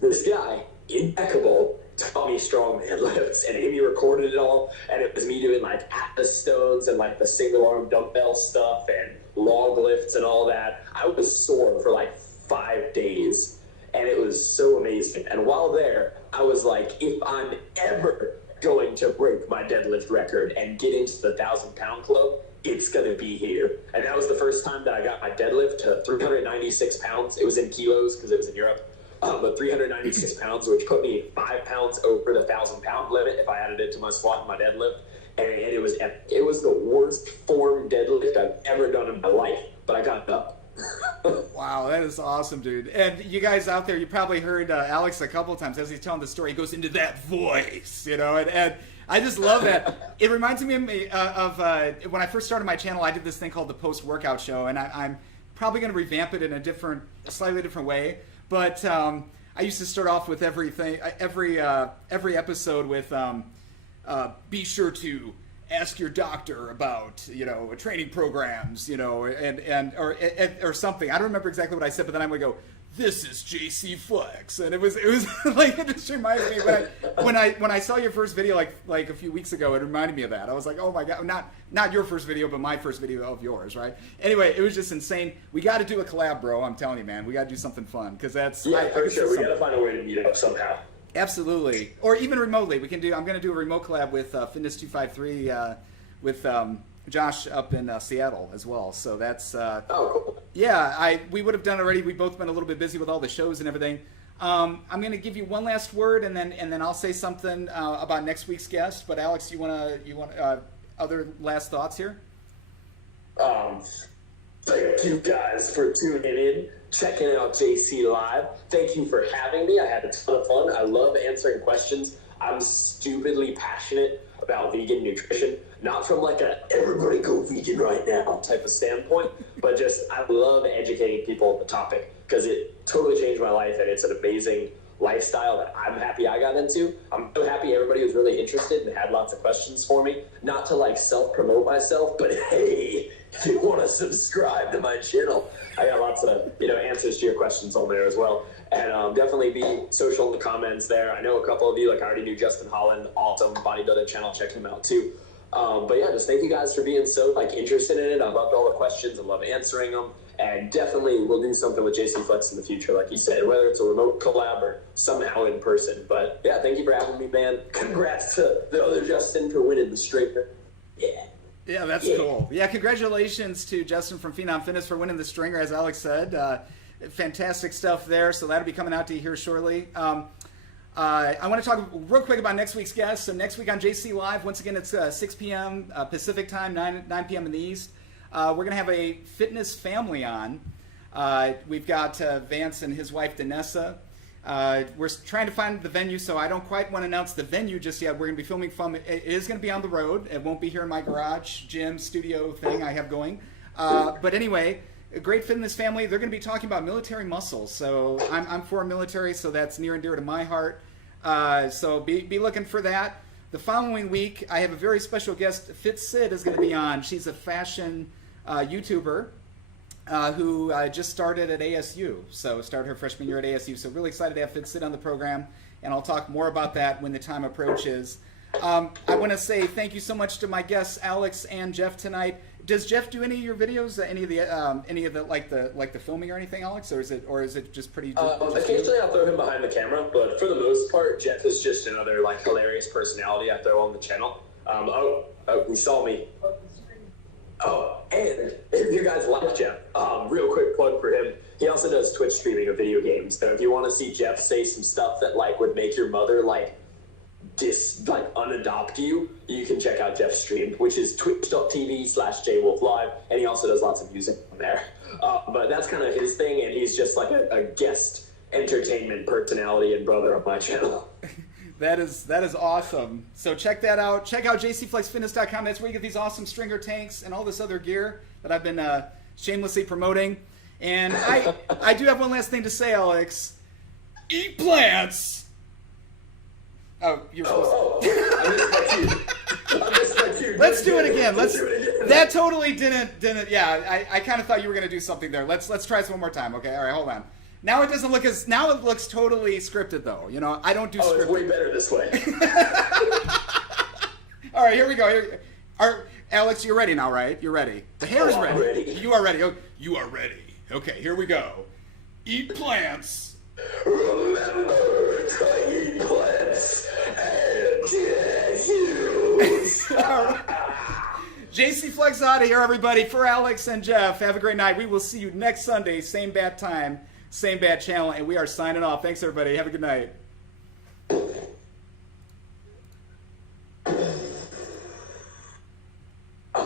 This guy in Yakable taught me strongman lifts, and Amy recorded it all, and it was me doing like Atlas stones and like the single arm dumbbell stuff and log lifts and all that. I was sore for like 5 days, and it was so amazing. And while there, I was like, if I'm ever going to break my deadlift record and get into the 1,000-pound club, it's going to be here. And that was the first time that I got my deadlift to 396 pounds. It was in kilos because it was in Europe. But 396 pounds, which put me 5 pounds over the 1,000-pound limit if I added it to my squat and my deadlift. And it was the worst form deadlift I've ever done in my life, but I got it up. Wow, that is awesome, dude. And you guys out there, you probably heard Alex a couple of times as he's telling the story. He goes into that voice, you know, and I just love that. It reminds me of when I first started my channel. I did this thing called the post-workout show, and I'm probably going to revamp it in a slightly different way. But I used to start off with every episode with be sure to ask your doctor about, you know, training programs, you know, or something. I don't remember exactly what I said, but then I'm gonna go, this is Jcflex, and it was like, it just reminds me when I saw your first video like a few weeks ago. It reminded me of that. I was like, oh my god, not your first video, but my first video of yours, right? Anyway, it was just insane. We got to do a collab, bro. I'm telling you, man, we got to do something fun because that's for sure. We got to find a way to meet up somehow. Absolutely, or even remotely. I'm going to do a remote collab with Fitness 253 with Josh up in Seattle as well. So that's cool. Yeah, we would have done already. We've both been a little bit busy with all the shows and everything. I'm going to give you one last word, and then I'll say something about next week's guest. But Alex, you want other last thoughts here? Thank you guys for tuning in, checking out JC Live. Thank you for having me. I had a ton of fun. I love answering questions. I'm stupidly passionate about vegan nutrition, not from like a everybody go vegan right now type of standpoint, but just I love educating people on the topic because it totally changed my life, and it's an amazing lifestyle that I'm happy I got into. I'm so happy everybody was really interested and had lots of questions for me. Not to like self-promote myself, but hey, if you want to subscribe to my channel, I got lots of answers to your questions on there as well. And definitely be social in the comments there. I know a couple of you, like I already knew Justin Holland, awesome bodybuilding channel, check him out too. But yeah, just thank you guys for being so like interested in it. I loved all the questions. I love answering them. And definitely we'll do something with Jcflex in the future, like you said, whether it's a remote collab or somehow in person. But yeah, thank you for having me, man. Congrats to the other Justin for winning the stringer. Yeah. Yeah, that's cool. Yeah, congratulations to Justin from Phenom Fitness for winning the stringer, as Alex said. Fantastic stuff there. So that'll be coming out to you here shortly. I want to talk real quick about next week's guest. So next week on JC Live, once again, it's 6 p.m. Pacific time, 9 p.m. in the East. We're going to have a fitness family on. We've got Vance and his wife, Danessa. We're trying to find the venue, so I don't quite want to announce the venue just yet. We're going to be filming from, it is going to be on the road. It won't be here in my garage, gym, studio thing I have going. But anyway, a great fitness family. They're going to be talking about military muscles. So I'm for military, so that's near and dear to my heart. So be looking for that. The following week, I have a very special guest. Fit Sid is going to be on. She's a fashion YouTuber. who just started at ASU. So started her freshman year at ASU. So really excited to have Fitz sit on the program, and I'll talk more about that when the time approaches. I want to say thank you so much to my guests, Alex and Jeff, tonight. Does Jeff do any of your videos, any of the like the filming or anything, Alex, or is it just pretty? Occasionally I'll throw him behind the camera, but for the most part, Jeff is just another like hilarious personality I throw on the channel. He saw me. Oh, and if you guys like Jeff, real quick plug for him. He also does Twitch streaming of video games. So if you want to see Jeff say some stuff that like would make your mother like unadopt you, you can check out Jeff's stream, which is twitch.tv/jwolflive, and he also does lots of music on there. But that's kind of his thing, and he's just like a guest entertainment personality and brother on my channel. That is awesome. So check that out. Check out jcflexfitness.com. That's where you get these awesome stringer tanks and all this other gear that I've been shamelessly promoting. And I do have one last thing to say, Alex. Eat plants. Oh, you're supposed to. I missed my cue. Let's do it again. That totally didn't. Yeah, I kind of thought you were gonna do something there. Let's try this one more time. Okay. All right. Hold on. Now it doesn't look now it looks totally scripted though. You know, I don't do scripted. It's way better this way. All right, here we go. Alex, you're ready now, right? You're ready. The hair is ready. Ready. You are ready. You are ready. Okay, here we go. Eat plants. Remember to eat plants and tissues. JC Flex out of here, everybody. For Alex and Jeff, have a great night. We will see you next Sunday, same bat time, same bat channel, and we are signing off. Thanks, everybody. Have a good night.